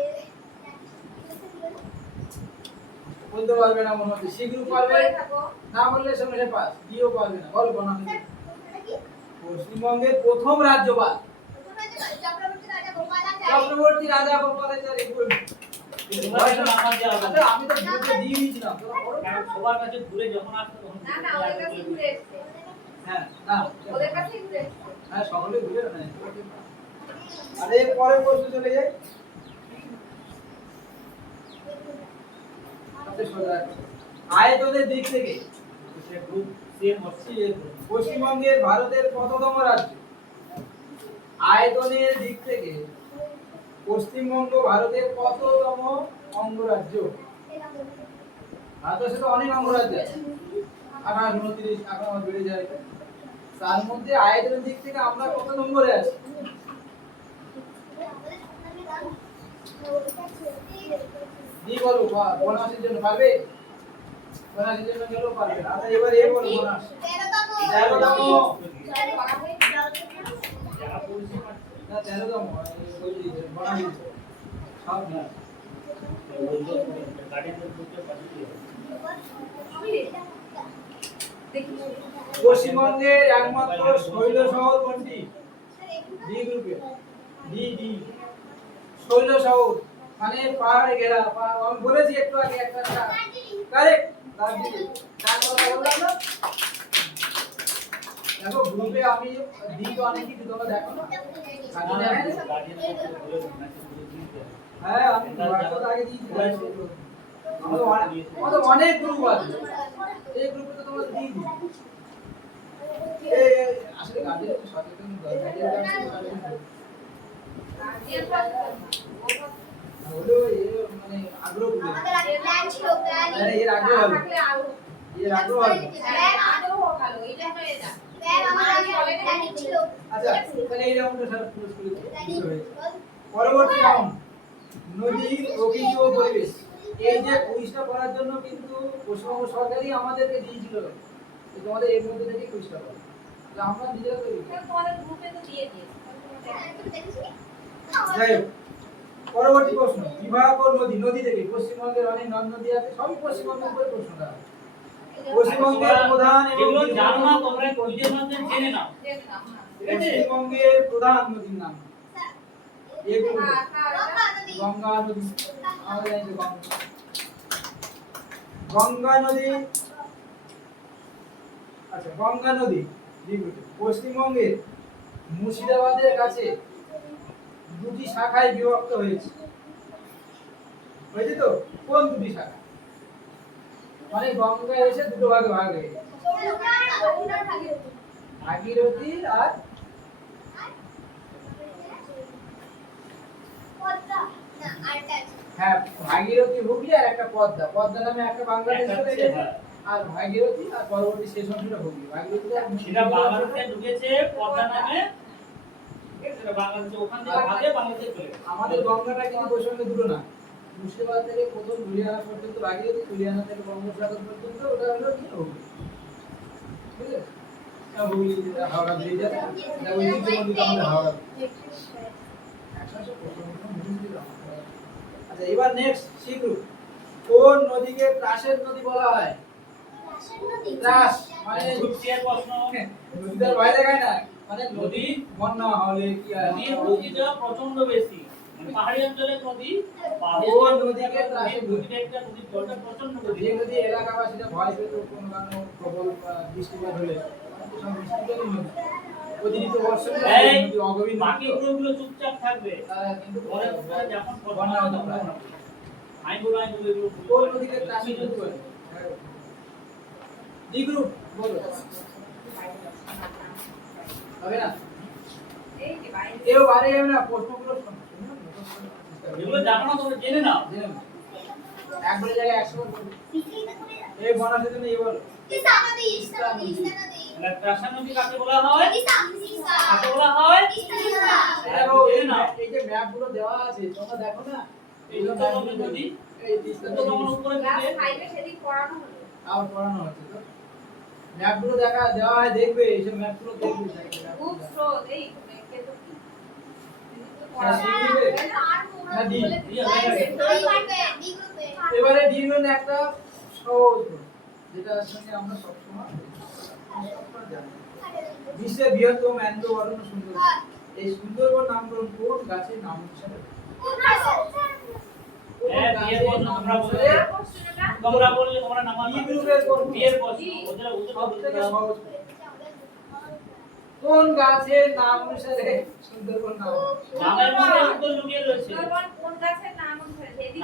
বলতে পারবে না মনে হচ্ছে। সি গ্রুপ পারবে, করে থাকো না বললে সঙ্গে পাস, ডিও পারবে না। বলো বোনাস। এটা কি? পশ্চিমবঙ্গের প্রথম রাজ্যপাল চক্রবর্তী রাজা গোপালাচারী। চক্রবর্তী রাজা গোপালাচারী। তোমরা যেন নাম্বার দেওয়া হবে। আমি তো গ্রুপে দিয়ে দিয়েছিলাম, তোরা পড়ো। কারণ সবার কাছে ঘুরে যখন আসতো তখন না না ওদের কাছে ঘুরে এসছে হ্যাঁ না ওদের কাছে ঘুরে এসছে হ্যাঁ সকলে ঘুরে না। আরে পরের প্রশ্ন চলে যাই। আয়তনের দিক থেকে সে গ্রুপ সি এর প্রশ্ন। পশ্চিমবঙ্গের ভারতের কততম রাজ্য? আয়তনের দিক থেকে পশ্চিমবঙ্গ ভারতের কততম অঙ্গরাজ্য? ভারতের সাথে অনেক অঙ্গরাজ্য আছে, 28, 29 এখন আমার বেড়ে যায়। তার মধ্যে আয়তনের দিক থেকে আমরা কত নম্বরে আছি? দি বলো, বোনাসের জন্য পারবে? বোনাসের জন্য গেলেও পারবে না। আচ্ছা এবার এ বলো বোনাস। 13তম। যারা পড়ছে না 13তম বলছি বোনাস সব না। গার্ডিয়ানদের গ্রুপে পাঠিয়ে দেখি পশ্চিমবঙ্গের একমাত্র শৈল শহর কোনটি? ডি গ্রুপে ডি শৈল শহর মানে পাহাড়ে ঘেরা। আমি বলেছি একটু আগে একটা কারেক্ট দার্জিলিং। তার কথা বললাম না, দেখো গ্রুপে আমি দিই তো অনেক কিছু তোমরা দেখো না হ্যাঁ আমি হোয়াটসঅ্যাপ আগে দিয়েছি আমাদের অনেক গ্রুপ আছে এই গ্রুপে তো তোমরা দিয়ে দিই আসলে গার্ডিয়ান একটু সচেতন হলো মানে আগ্রহ আমাদের আগে প্ল্যান ছিল প্ল্যান এর আগ্রহ হবে এর আগ্রহ হবে প্ল্যান আমার আগে প্ল্যানিং ছিল আচ্ছা তাহলে এই রাউন্ডটা স্যার ক্লোজ করে দিই পরবর্তী রাউন্ড নদী প্রকৃতি ও পরিবেশ এই যে কুইজটা করার জন্য কিন্তু পশ্চিমবঙ্গ সরকারই আমাদেরকে দিয়েছিল যে তোমাদের এর মধ্যে থেকে কুইজটা করো তাহলে আমরা নিজেরা তৈরি করি যাই হোক পরবর্তী প্রশ্ন বিভাগ ও নদী নদী থেকে পশ্চিমবঙ্গের অনেক নদ নদী আছে সবই পশ্চিমবঙ্গের উপরে প্রশ্নটা পশ্চিমবঙ্গের প্রধান এবং যেগুলো জানো না তোমরা কুইজের মধ্যে জেনে নাও ঠিক আছে পশ্চিমবঙ্গের প্রধান নদীর নাম এগুলো গঙ্গা নদী গঙ্গা নদী আমাদের এই যে গঙ্গা নদী আচ্ছা গঙ্গা নদী বিভূতি পশ্চিমবঙ্গের মুর্শিদাবাদের কাছে দুটি শাখায় বিভক্ত হয়েছে হয়েছে তো কোন দুটি শাখা মানে গঙ্গা এসে দুটো ভাগে ভাগ হয়ে গেছে ভাগীরথী আর পদ্মা না আরেকটা আছে হ্যাঁ ভাগীরথী হুগলি আর একটা পদ্মা পদ্মা নামে একটা বাংলাদেশ চলে গেছে আর ভাগীরথী আর পরবর্তী শেষ অংশটা হুগলি ভাগীরথীটা সেটা বাংলাদেশে ঢুকেছে পদ্মা নামে ঠিক আছে সেটা বাংলাদেশে ওখান থেকে ভাগে বাংলাদেশে চলে গেছে আমাদের গঙ্গাটা কিন্তু পশ্চিমবঙ্গে দুটো না মুর্শিদাবাদ থেকে প্রথম হরিয়ানা পর্যন্ত ভাগীরথী হরিয়ানা থেকে বঙ্গোপসাগর পর্যন্ত ওটা হলো কি হুগলি ঠিক আছে হুগলি হাওড়া ব্রিজ আছে এটা ঐতিহ্যমণ্ডিত আমাদের হাওড়া আচ্ছা এবার নেক্সট সি গ্রুপ কোন নদীকে ত্রাসের নদী বলা হয় রাশের নদী ত্রাস মানে খুব ক্লিয়ার প্রশ্ন নদীটার ভয় দেখায় না মানে নদী নদী বন্যা হলে কি হয় নদীর গতিটা প্রচন্ড বেশি মানে পাহাড়ি অঞ্চলের নদী কোন নদীকে ত্রাসের নদী? নদীটা একটা নদীর জলটা প্রচন্ড যে বেশি নদী এলাকাবাসীরা ভয় পেত কোনো কারণে প্রবল বৃষ্টিপাত হলে সব বৃষ্টিপাতই নদী অতিরিক্ত বর্ষা হলে এই, নদী অগভীর বাকি গ্রুপগুলো চুপচাপ থাকবে কিন্তু পরে তোমরা যখন বন্যা হতে পারে আইনগুলো এগুলো কোন নদীকে ত্রাসের নদী বলে ডি গ্রুপ বলো হবে না কেউ বাড়ি যাবে না প্রশ্নগুলো শোনো এগুলো জানো না তোমরা জেনে নাও জেনে নাও। এক বলে জায়গায় 100 বার বলবে এই বনাসের জন্য এই বলো তিস্তা নদী তিস্তা নদী তিস্তা নদী ত্রাসা নদী কাকে বলা হয় তিস্তা তিস্তা কাকে বলা হয় তিস্তা তিস্তা দেখো এই যে ম্যাপ গুলো দেওয়া আছে তোমরা দেখো না এই উত্তরবঙ্গ নদী এই তিস্তা নদী উত্তরবঙ্গ উপরে থেকে আবার পড়ানো হচ্ছে তো ম্যাপ গুলো দেওয়া হয় দেখবে এইসব ম্যাপ গুলো দেখবে আর ডি গ্রুপে এবারে ডি গ্রুপে একটা সহজ প্রশ্ন, যেটার সঙ্গে আমরা সবসময় জানি বিশ্বের বৃহত্তম ম্যানগ্রোভ অরণ্য সুন্দরবন এই সুন্দরবন নামকরণ কোন গাছের নাম হিসাবে হ্যাঁ বিয়ের প্রশ্ন তোমরা বললে তোমরা নাম ডি গ্রুপের কোন বিয়ের প্রশ্ন ওদের সবথেকে সহজ কোন গাছের নাম অনুসারে সুন্দরবন নাম নামের মধ্যে উত্তর লুকিয়ে রয়েছে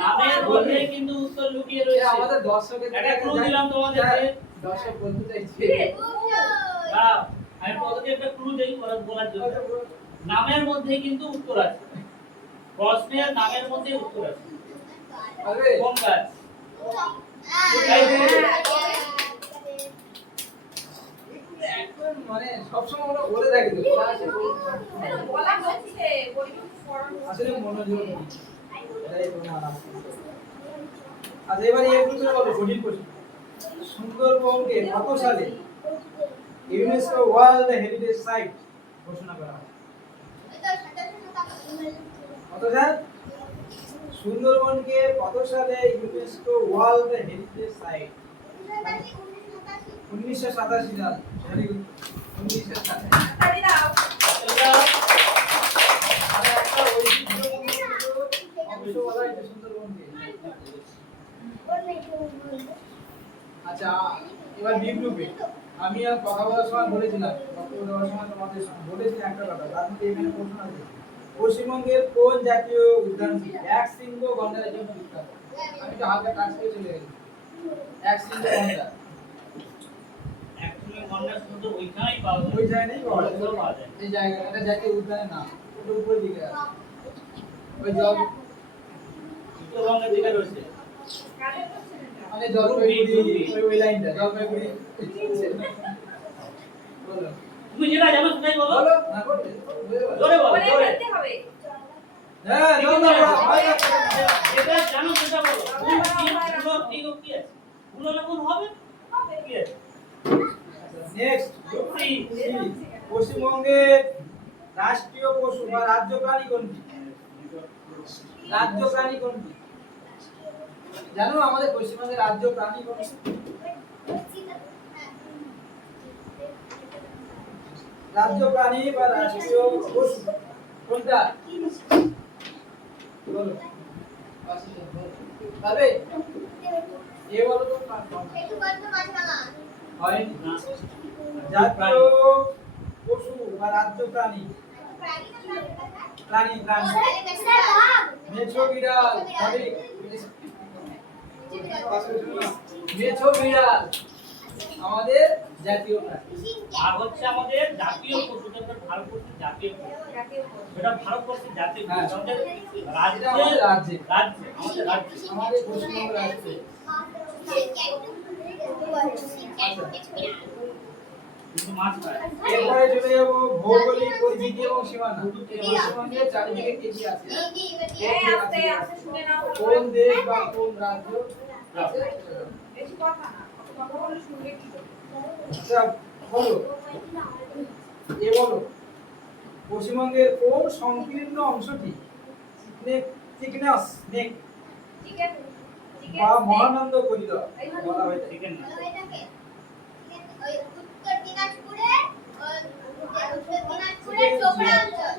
নামের মধ্যে কিন্তু উত্তর লুকিয়ে এটা রয়েছে আমাদের দর্শকের একটা ক্লু দিলাম তোমাদেরকে দর্শক বলতে চাইছে দাঁড়াও, আমি তোমাদেরকে একটা ক্লু দেই বলার জন্য নামের মধ্যে কিন্তু উত্তর আছে প্রশ্নের নামের মধ্যে উত্তর আছে হবে কোন গাছ একদম মানে সবসময় আমরা বলে থাকি তো ক্লাসে আসলে মনোযোগ নেই। এটাই তোমার আচ্ছা এবারে এই গ্রুপে বলো কঠিন প্রশ্ন সুন্দরবনকে কত সালে ইউনেস্কো ওয়ার্ল্ড হেরিটেজ সাইট ঘোষণা করা হয় কত সাল সুন্দরবনকে কত সালে ইউনেস্কো ওয়ার্ল্ড হেরিটেজ সাইট 1987 সাল ভেরি গুড 1987 আর একটা ঐতিহ্যপূর্ণ অংশ বলা হয় সুন্দরবনকে আচ্ছা এবার বি গ্রুপে আমি আর কথা বলার সময় বলেছিলাম, বক্তব্য দেওয়ার সময় তোমাদের বলেছিলাম একটা কথা, তার মধ্যে এখানে প্রশ্ন আছে, পশ্চিমবঙ্গের কোন জাতীয় উদ্যানটি এক শৃঙ্গ গন্ডারের জন্য বিখ্যাত? আমি তো হালকা টাচ করে চলে গেছি। এক শৃঙ্গ গন্ডার অ্যাকচুয়ালি গন্ডার শুধু ওইখানেই পাওয়া যায়, ওই জায়গায় পাওয়া যায়। কোথাও পাওয়া যায় না। এই জায়গা এটা জাতীয় উদ্যানের নাম, ওটা উপরে দিকে আছে। ওই জল উত্তরবঙ্গের দিকে রয়েছে। কাদের করছেন এটা? মানে জলপাইগুড়ি ওই লাইনটা জলপাইগুড়ি। বলো তুমি যেটা জানো সেটাই বলো। বলো না করবে জোরে বলো, বলে জোরে। ফেলতে হবে। হ্যাঁ জল দাও ভাই। যেটা জানো সেটা বলো। ভুল কি, ভুল ঠিক ও কি আছে? ভুল হলে ভুল হবে? কি আছে? নেক্সট যুক্তি। পশ্চিমবঙ্গের রাষ্ট্রীয় পশু বা রাজ্য প্রাণী কোনটি? রাজ্য প্রাণী কোনটি? জানো আমাদের পশ্চিমবঙ্গের রাজ্য প্রাণী কোনটি? রাজ্য প্রাণী বা রাষ্ট্রীয় পশু কোনটা? বলো পারবে? এ বলো তো একটু বলতে পারছ না। হয় না। জাতীয় পশু বা রাজ্য প্রাণী প্রাণী প্রাণী মেছো বিড়াল সঠিক। মেছো বিড়াল আমাদের জাতীয় প্রাণী। আর হচ্ছে আমাদের জাতীয় পশু, যেটা ভারতবর্ষের জাতীয় পশু। জাতীয় পশু। যেটা ভারতবর্ষের জাতীয় পশু। হ্যাঁ। আমাদের এটা রাজ্যে, আমাদের রাজ্যে আমাদের রাজ্যে। আমাদের পশ্চিমবঙ্গ রাজ্যে। কিন্তু মাছ খায়। এরপরে চলে যাবো ভৌগোলিক পরিচিতি এবং সীমানা। পশ্চিমবঙ্গের চারিদিকে কি কি আছে? এই আস্তে আস্তে শুনে নাও। কোন দেশ বা কোন রাজ্য আছে? বেশি কথা না। কথা বললে শুনবে কি করে? আচ্ছা বলো এ বলো পশ্চিমবঙ্গের কোন সংকীর্ণ অংশটি থিকনেস নেক চিকেন চিকেন বা মহানন্দ করিডর বলা হয়? ঠিক আছে? উত্তর দিনাজপুরে চোপড়া অঞ্চল।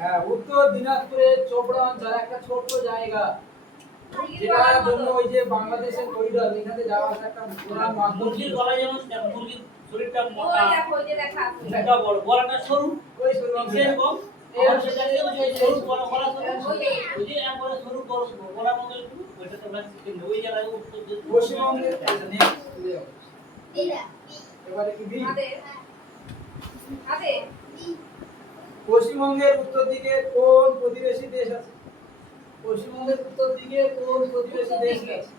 হ্যাঁ উত্তর দিনাজপুরের চোপড়া অঞ্চল একটা ছোট্ট জায়গা, যেটার জন্য ওই যে বাংলাদেশের করিডর, এখানে যাওয়া আসা একটা প্রধান মাধ্যম মুরগির ছিল। গলা যেমন সেরকম, মুরগির শরীরটা ওই মোটা, দেখো ওই যে দেখা আছে। এটা বড়, গলাটা সরু। ওই সরু সেরকম এই আমাদের সেটাকে ওই যে সরু গলা, গলা সরু। ওই যে। ওই যে একবারে সরু বড় গলার মতো একটু, ওইটা তো আমরা চিকেন ওই জায়গায় উত্তর দিকে। পশ্চিমবঙ্গের নেক্সট এবারে কি বি? কাদের কাদের পশ্চিমবঙ্গের উত্তর দিকে কোন প্রতিবেশী দেশ আছে? পশ্চিমবঙ্গের উত্তর দিকে কোন প্রতিবেশী দেশ আছে?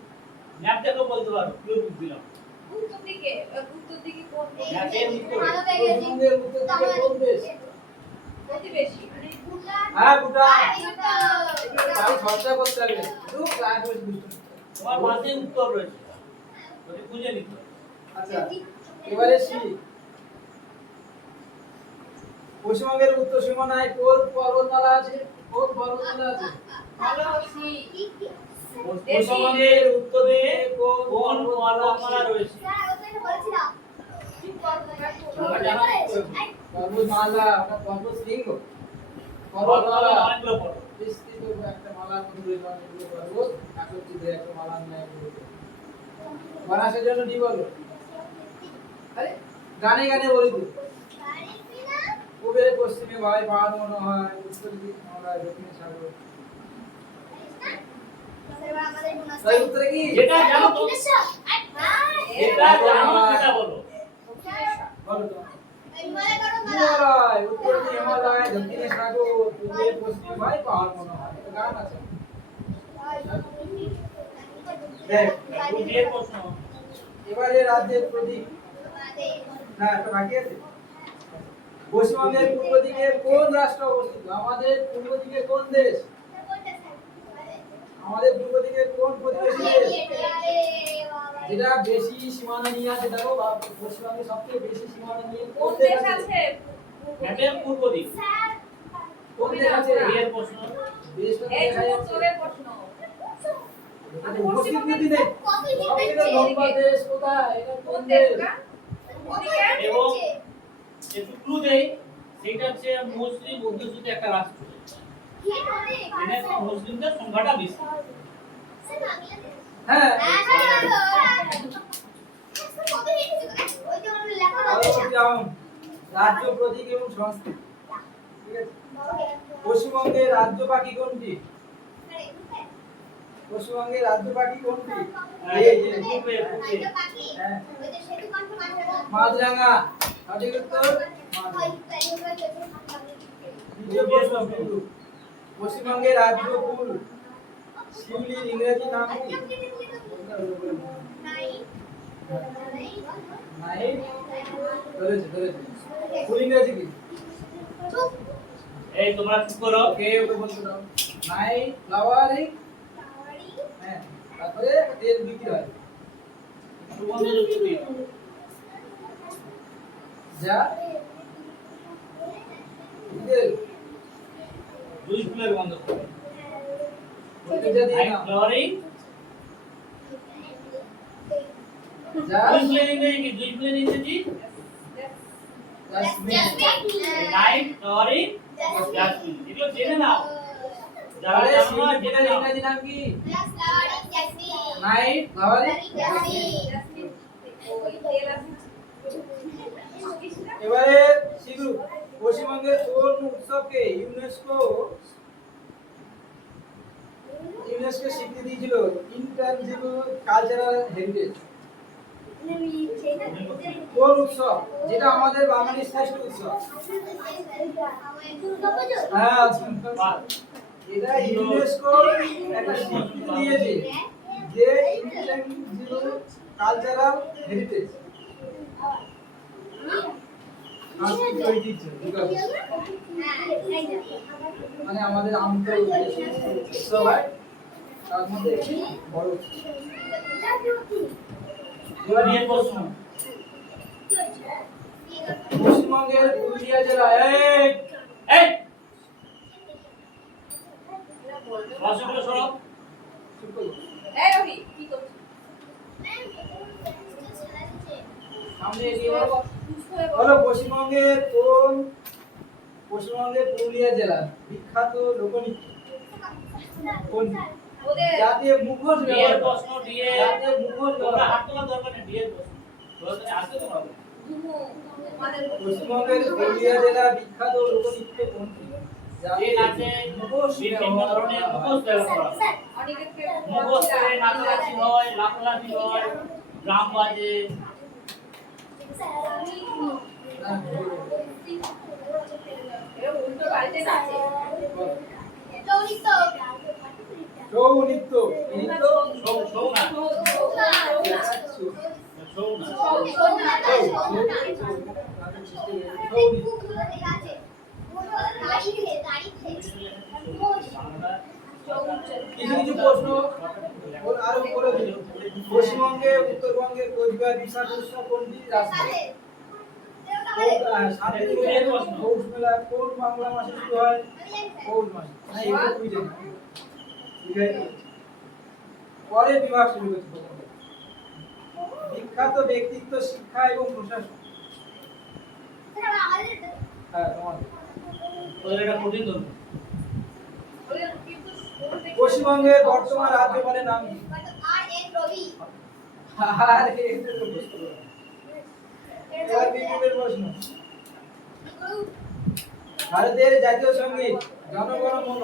ম্যাপ দেখো বলতে পারো, ক্লু দিলাম। উত্তর দিকে কোন ম্যাপের উত্তর। পশ্চিমবঙ্গের উত্তর দিকে কোন দেশ? প্রতিবেশী? হ্যাঁ ভুটান। ভাই চর্চা করতে হবে, শুধু ক্লাস বসে দুষ্টু। তোমার পাশে উত্তর রয়েছে, ওটা খুঁজে নিতে হবে। আচ্ছা এবারে সি, পশ্চিমবঙ্গের উত্তর সীমানায় কোন পর্বতমালা আছে? কোন পর্বতমালা আছে? ভালো সি পশ্চিমবঙ্গের উত্তরে কোন কোন পর্বতমালা রয়েছে? তোমরা জানো? পর্বতমালা ওটা পর্বত শৃঙ্গ। পর্বতমালা পর্বতমালা অনেকগুলো পর্বত। বিস্তৃত একটা মালার মধ্যে রয়েছে অনেকগুলো পর্বত, একত্রিত হয়ে একটা মালার ন্যায় রয়েছে। বানাসের জন্য ডি বলো। আরে গানে গানে বলি তো। পূবে পশ্চিমে ভাই বাদ মনে হয়, উত্তর দিকে হিমালয়, দক্ষিণে সাগর। তাই উত্তরে কি? যেটা জানো তো, যেটা জানো সেটা বলো। বলো তো। হিমালয়, উত্তরে হিমালয়, দক্ষিণে সাগর, পূবে পশ্চিমে ভাই পাহাড় মনে হয়। এটা গান আছে। দেখ দ্বিতীয় প্রশ্ন। এবারে রাজ্যের প্রতীক। না একটা বাকি আছে। পশ্চিমবঙ্গের পূর্ব দিকে কোন রাষ্ট্র অবস্থিত? আমাদের পূর্ব দিকে কোন দেশ? আমাদের পূর্ব দিকে কোন প্রতিবেশী দেশ? যেটা বেশি সীমানা নিয়ে আছে দেখো, পশ্চিমবঙ্গে সবচেয়ে বেশি সীমানা নিয়ে কোন দেশ আছে? ম্যাপের পূর্ব দিক। কোন দেশ আছে? এর প্রশ্ন। দেশটা তো এই দেখা যাচ্ছে। উত্তরের প্রশ্ন। এখানে উপস্থিত দিনে সবচেয়ে লম্বা দেশ কোথায়? এটা কোন কোন দেশ? দেশটা? ওদিকে? এবং একটু ক্লু দেই, সেটা হচ্ছে মুসলিম অধ্যুষিত একটা রাষ্ট্র। এখানে মুসলিমদের সংখ্যাটা বেশি। হ্যাঁ কত নাম, রাজ্য প্রতীক এবং সংস্কৃতি। ঠিক আছে। পশ্চিমবঙ্গের রাজ্য পাখি কোনটি? পশ্চিমবঙ্গের রাজ্য পাখি কোনটি? এই যে হ্যাঁ, মাছরাঙা। সঠিক উত্তর মাছরাঙা। দ্বিতীয় প্রশ্ন কিন্তু, পশ্চিমবঙ্গের রাজ্য ফুল শিউলির ইংরেজি নাম কি? নাই, ধরেছে। ফুল ইংরেজি কি? এই তোমরা চুপ করো। ওকে ওকে বলতে দাও। নাই ফ্লাওয়ারিং, হ্যাঁ, তারপরে তেল বিক্রি হয়। সুগন্ধ যুক্ত দিয়ে যা তেল জুই ফুলের গন্ধ করে। এটা দিয়ে হাই নাও। ফ্লাওয়ারিং যা জুই ফুলের ইংরেজি কি? জুই ফুলের ইংরেজি জাসমিন। Night flowering jasmine. এগুলো জেনে নাও। যারা আরে জানো না শিউলি জেনে ফুলের নাও। ইংরেজি নাম কি? নাই ফ্লাওয়ারিং। এবারে শিবু, পশ্চিমবঙ্গের কোন উৎসবকে ইউনেস্কো স্বীকৃতি দিয়েছিল? Intangible cultural heritage. কোন উৎসব, যেটা আমাদের বাঙালির শ্রেষ্ঠ উৎসব? হ্যাঁ, বাহ। এটা ইউনেস্কো একটা স্বীকৃতি দিয়েছে যে ইনট্যাঞ্জিবল কালচারাল হেরিটেজ, সাংস্কৃতিক ঐতিহ্য। ঠিক আছে। মানে আমাদের আন্তর্জাতিক উৎসব হয়, তার মধ্যে একটি বড় উৎসব। এবার বিয়ের প্রশ্ন। পশ্চিমবঙ্গের পুরুলিয়া জেলা এই ভাষাগুলো সরব। সামনে এগিয়ে বলো। বলো, পশ্চিমবঙ্গের পুরুলিয়া জেলার বিখ্যাত লোকনৃত্য কোনটি? যাতে মুখোশ বিয়ের ব্যবহার করে। প্রশ্ন দিয়ে যাতে মুখোশ তোমরা ব্যবহার হাত করে। তোলার দরকার নেই। বিয়ের প্রশ্ন তোমরা আসতে তোমরা পশ্চিমবঙ্গের পুরুলিয়া জেলা বিখ্যাত লোকনৃত্য কোনটি? যে নাচে বিভিন্ন ধরনের মুখোশ ব্যবহার করা হয়। মুখোশ করে নাচানাচি হয়, লাফালাফি হয়, ড্রাম বাজে। ছৌ নৃত্য। নৃত্য ছৌ না, ছৌ না। কিছু কিছু প্রশ্ন আরো করে দিই। পশ্চিমবঙ্গে উত্তরবঙ্গের কোচবিহার বিশাল উৎসব কোনটি? রাজধানী। শান্তিনিকেতনের পৌষ মেলা কোন বাংলা মাসে শুরু হয়? পৌষ মাসে। না, এটা বুঝে না। ঠিক আছে। পরে বিভাগ শুরু হয়েছে। বিখ্যাত ব্যক্তিত্ব, শিক্ষা এবং প্রশাসন। হ্যাঁ, তোমার। ওদের একটা কঠিন ধরুন। পশ্চিমবঙ্গের বর্তমান রাজ্যপালের নাম কি? আরে, এটা তো বুঝতে পারলাম। এবার বিজ্ঞানের প্রশ্ন। ভারতের জাতীয় সঙ্গীত জনগণ মন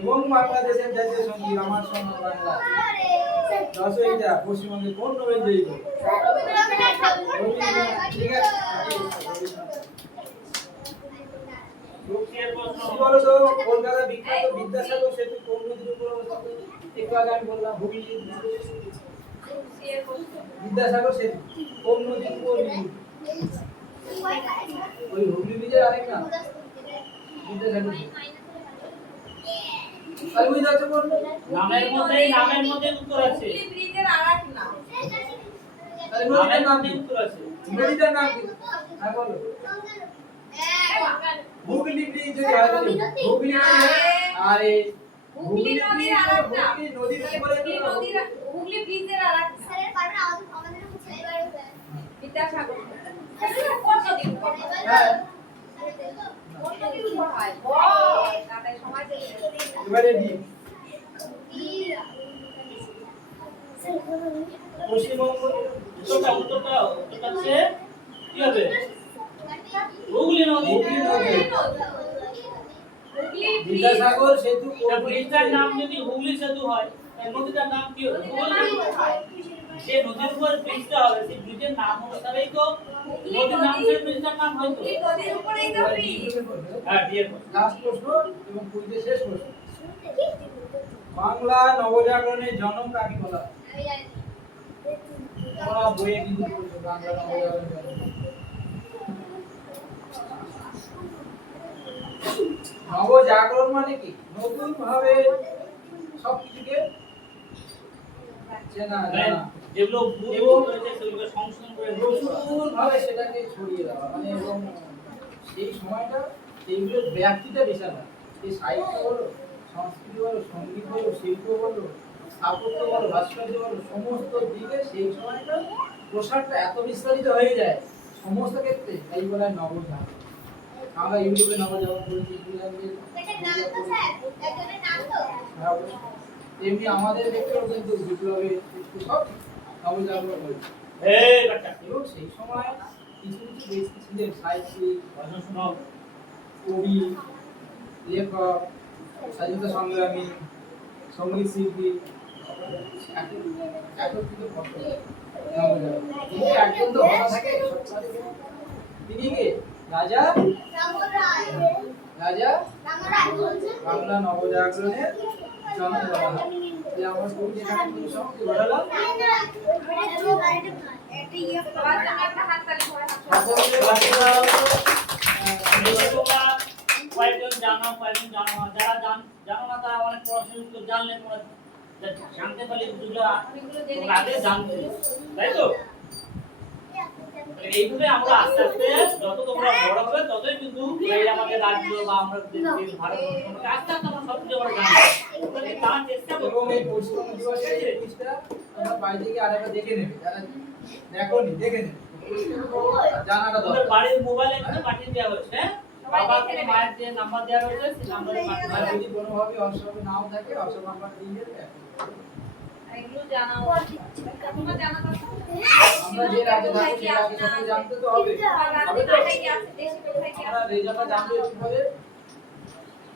এবং বাংলাদেশের জাতীয় সঙ্গীত আমার সোনার বাংলা রচয়িতা পশ্চিমবঙ্গের কোন নোবেল জয়ী? ঠিক আছে। লোকের প্রশ্ন। কি বলো তো, কলকাতা বিখ্যাত বিদ্যাসাগর সেতু কোন নদীর উপর অবস্থিত? একটু আগে আমি বললাম হুগলি। বিদ্যাসাগর সেতু কোন নদীর উপর নির্মিত? ওই হুগলি ব্রিজের আরেক নাম বিদ্যাসাগর সেতু। আর বুঝতে পারছো কোন? নামের মধ্যে উত্তর আছে। তাহলে নামের নদীটার নাম মধ্যে কি? উত্তর আছে। নদীটার নাম কি? হ্যাঁ বলো। হুগলি ব্রিজ যদি হয় তাহলে হুগলি নদী। আরে হুগলি নদীর আরেকটা। হুগলি নদীর উপরে হুগলি ব্রিজের আরেকটা। বিদ্যাসাগর। কোন নদীর উপর? হ্যাঁ, কোন নদীর উপর হয়? তাদের সময় চলে গেছে। এবারে ডি। পশ্চিমবঙ্গ উত্তরটা হচ্ছে কি হবে? বিদ্যাসাগর সেতু তা ব্রিজটার নাম যদি হুগলি সেতু হয় তাহলে নদীটার নাম কি হবে? হুগলি। যে নদীর উপর ব্রিজটা হবে সেই ব্রিজের নাম অনুসারেই তো নদীর নাম সেই ব্রিজটার নাম হয়তো। এই নদীর উপরেই তো ব্রিজ। হ্যাঁ ডিএর লাস্ট প্রশ্ন এবং কুইজের শেষ প্রশ্ন। বাংলা নবজাগরণের জনক কাকে বলা হয়? তোমরা বইয়ে কিন্তু পড়েছো বাংলা নবজাগরণের জনক। নবজাগরণ মানে কি? নতুন ভাবে সবকিছুকে চেনা জানা, যেগুলো ভুল হয়েছে সেগুলোকে সংশোধন করে নতুন ভাবে সেটাকে ছড়িয়ে দেওয়া, মানে এবং সেই সময়টা সেইগুলোর ব্যাপ্তিটা বিশাল হয়। এই সাহিত্য বলো, সংস্কৃতি বলো, সঙ্গীত বলো, শিল্প বলো, স্থাপত্য বলো, ভাস্কর্য বলো, সমস্ত দিকে সেই সময়টা প্রসারটা এত বিস্তারিত হয়ে যায় সমস্ত ক্ষেত্রে, এই বলা হয় নবজাগরণ। আমরা ইউটিউবে নবজাগরণ করেছি, হ্যাঁ, অবশ্যই। তেমনি আমাদের ক্ষেত্রেও কিন্তু বিপ্লবের সৃষ্টি সব নবজাগরণ হয়েছে। এই বাচ্চা এবং সেই সময় কিছু কিছু ব্যক্তি ছিলেন, সাহিত্যিক, ভাষণ শোনাও। কবি, লেখক, স্বাধীনতা সংগ্রামী, সঙ্গীত শিল্পী, একত্রিত করতে নবজাগরণ। কিন্তু একজন তো ভাষা থাকে, তিনি কে? রাজা রাজা বাংলা নবজাগরণের জনক বলা হয়। যে আমার কবি যেখানে তুমি সঙ্গে ঘটালাম, সবার জন্য একটা হাততালি করে হাত সকলকে বাকিরা তোমরা কয়েকজন জানো কয়েকজন জানো না। যারা জানো না তারা অনেক প্রশ্ন জানলে তোমরা জানতে পারলে যেগুলো তোমরা আগে জানতে, তাই তো? এইভাবে আমরা আস্তে আস্তে যত তোমরা বড় হবে ততই কিন্তু এই আমাদের রাজ্য বা আমরা যে ভারতবর্ষ আস্তে আস্তে আমরা সব কিছু আমরা জানবো। তোমরা কি জানার চেষ্টা করো? এবং এই পশ্চিম দিবসের এই জিনিসটা তোমরা বাইরে থেকে আরেকবার দেখে নেবে, যারা দেখোনি দেখে নেবে, জানাটা তোমাদের দরকার। বাড়ির মোবাইলে কিন্তু পাঠিয়ে দেওয়া হয়েছে, হ্যাঁ? বাবা কে মায়ের যে নাম্বার দেওয়া হয়েছে সেই নাম্বারে আর পাঠিয়ে যদি কোনোভাবে হোয়াটসঅ্যাপে নাও থাকে হোয়াটসঅ্যাপ নাম্বার দিয়ে দেবে। এগুলো জানাও তোমরা জানা দরকার আমরা যে রাজ্যে থাকি সেই রাজ্য সম্পর্কে জানতে তো হবে, হবে তো? কোথায় কি আছে দেশে কোথায় কি আমরা আছে রেজাল্টটা জানতে কিভাবে?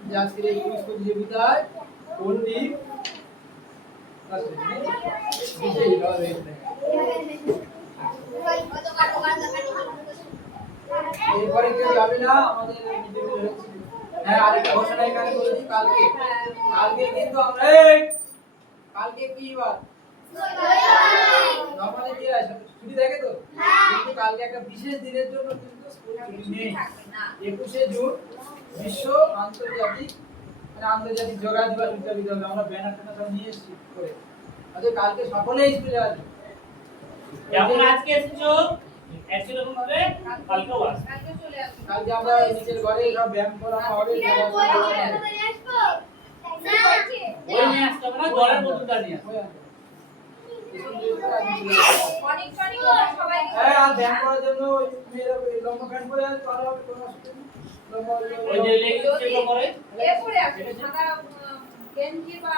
যে আজকের এই কুইজ প্রতিযোগিতায় কোন দ্বীপ বিজয়ী হবে। এরপরে কেউ যাবে না, আমাদের মিটিং হয়েছে। হ্যাঁ, আরেকটা ঘোষণা এখানে বলেছি, কালকে কিন্তু আমরা কালকে কি বার? নরমালি কি হয়, ছুটি থাকে তো, কিন্তু কালকে একটা বিশেষ দিনের জন্য কিন্তু স্কুল ছুটি নেই। থাকবে না 21শে জুন বিশ্ব আন্তর্জাতিক আন্তর্জাতিক যোগা দিবস উদযাপিত হবে। আমরা ব্যানার ট্যানার সব নিয়ে এসেছি করে। আচ্ছা, কালকে সকলেই স্কুলে আসবে। যেমন আজকে এসেছো একচুয়ালি ভাবে কালকেও আসবে। কালকে চলে আসবে কালকে আমরা নিচের ঘরে সব ব্যায়াম করানো হবে। ওই নিয়ে আসতে হবে না, জলের বোতলটা নিয়ে আসবে। অনেক সবাই হ্যাঁ, আর ব্যায়াম করার জন্য ওই মেয়েরা লম্বা প্যান্ট পরে আসবে, তারা হবে কোনো অসুবিধা নেই। ওই যে লেগিংস যেগুলো পরে এ পরে আছে সাদা গেঞ্জি বা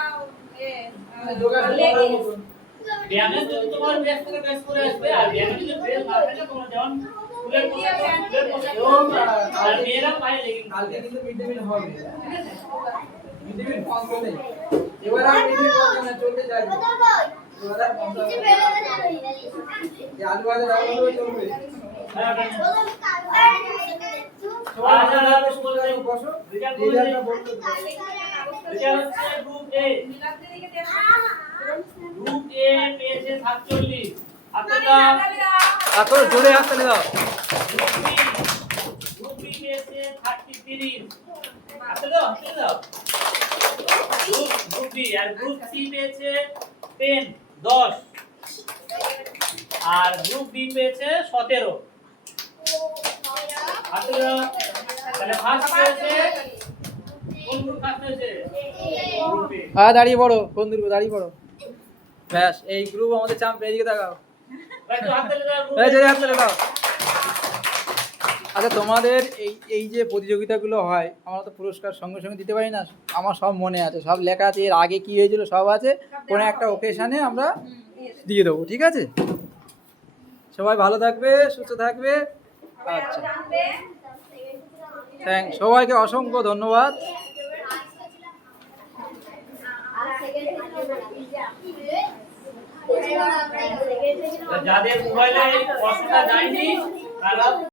মানে যোগাসন করার লেগিংস মতন। ব্যায়ামের যদি তোমার ড্রেস থেকে ড্রেস পরে আসবে, আর ব্যায়ামের যদি ড্রেস না থাকে তোমরা যেমন স্কুলের পোশাক স্কুলের পোশাক এবং আর মেয়েরা পায়ে লেগিংস। কালকে কিন্তু মিড ডে মিল হবে। মিড ডে মিল বন্ধ নেই। এবার আর মিড ডে মিল বন্ধ না, চলতে যাবে। এবার আর বন্ধ হবে না। যে আলু ভাজা রান্না হবে চলবে। সবাই ভালো স্কুল যাই বসো। রেজাল্টটা বলতে দাও। এটা হচ্ছে গ্রুপ এ। মিলাতে দিকে দেখো গ্রুপ এ পেয়েছে 47। আপনারা এখন জোরে হাততালি দাও। গ্রুপ বি পেয়েছে 33। আপনারা দাও। গ্রুপ বি আর গ্রুপ সি পেয়েছে 10। আর গ্রুপ বি পেয়েছে 17। আপনারা তাহলে ফার্স্ট পেয়েছে কোন গ্রুপ ফার্স্ট হয়েছে? Group B. দাঁড়িয়ে পড়ো, বন্ধুর দাঁড়িয়ে পড়ো। ব্যাস, এই গ্রুপ আমাদের চ্যাম্পিয়ন, এদিকে তাকাও। একটু হাত তালি দাও গ্রুপ এই যে হাত তালি দাও। আচ্ছা, তোমাদের এই যে প্রতিযোগিতাগুলো হয়, আমরা তো পুরস্কার সঙ্গে সঙ্গে দিতে পারি না। আমার সব মনে আছে, সব লেখা আছে, এর আগে কি হয়েছিল সব আছে। কোনো একটা ওকেশনে আমরা দিয়ে দেবো, ঠিক আছে? সবাই ভালো থাকবে, সুস্থ থাকবে। আচ্ছা, জানবে থ্যাংক, সবাইকে অসংখ্য ধন্যবাদ। যাদের মোবাইলে প্রশ্নটা যায়নি তারা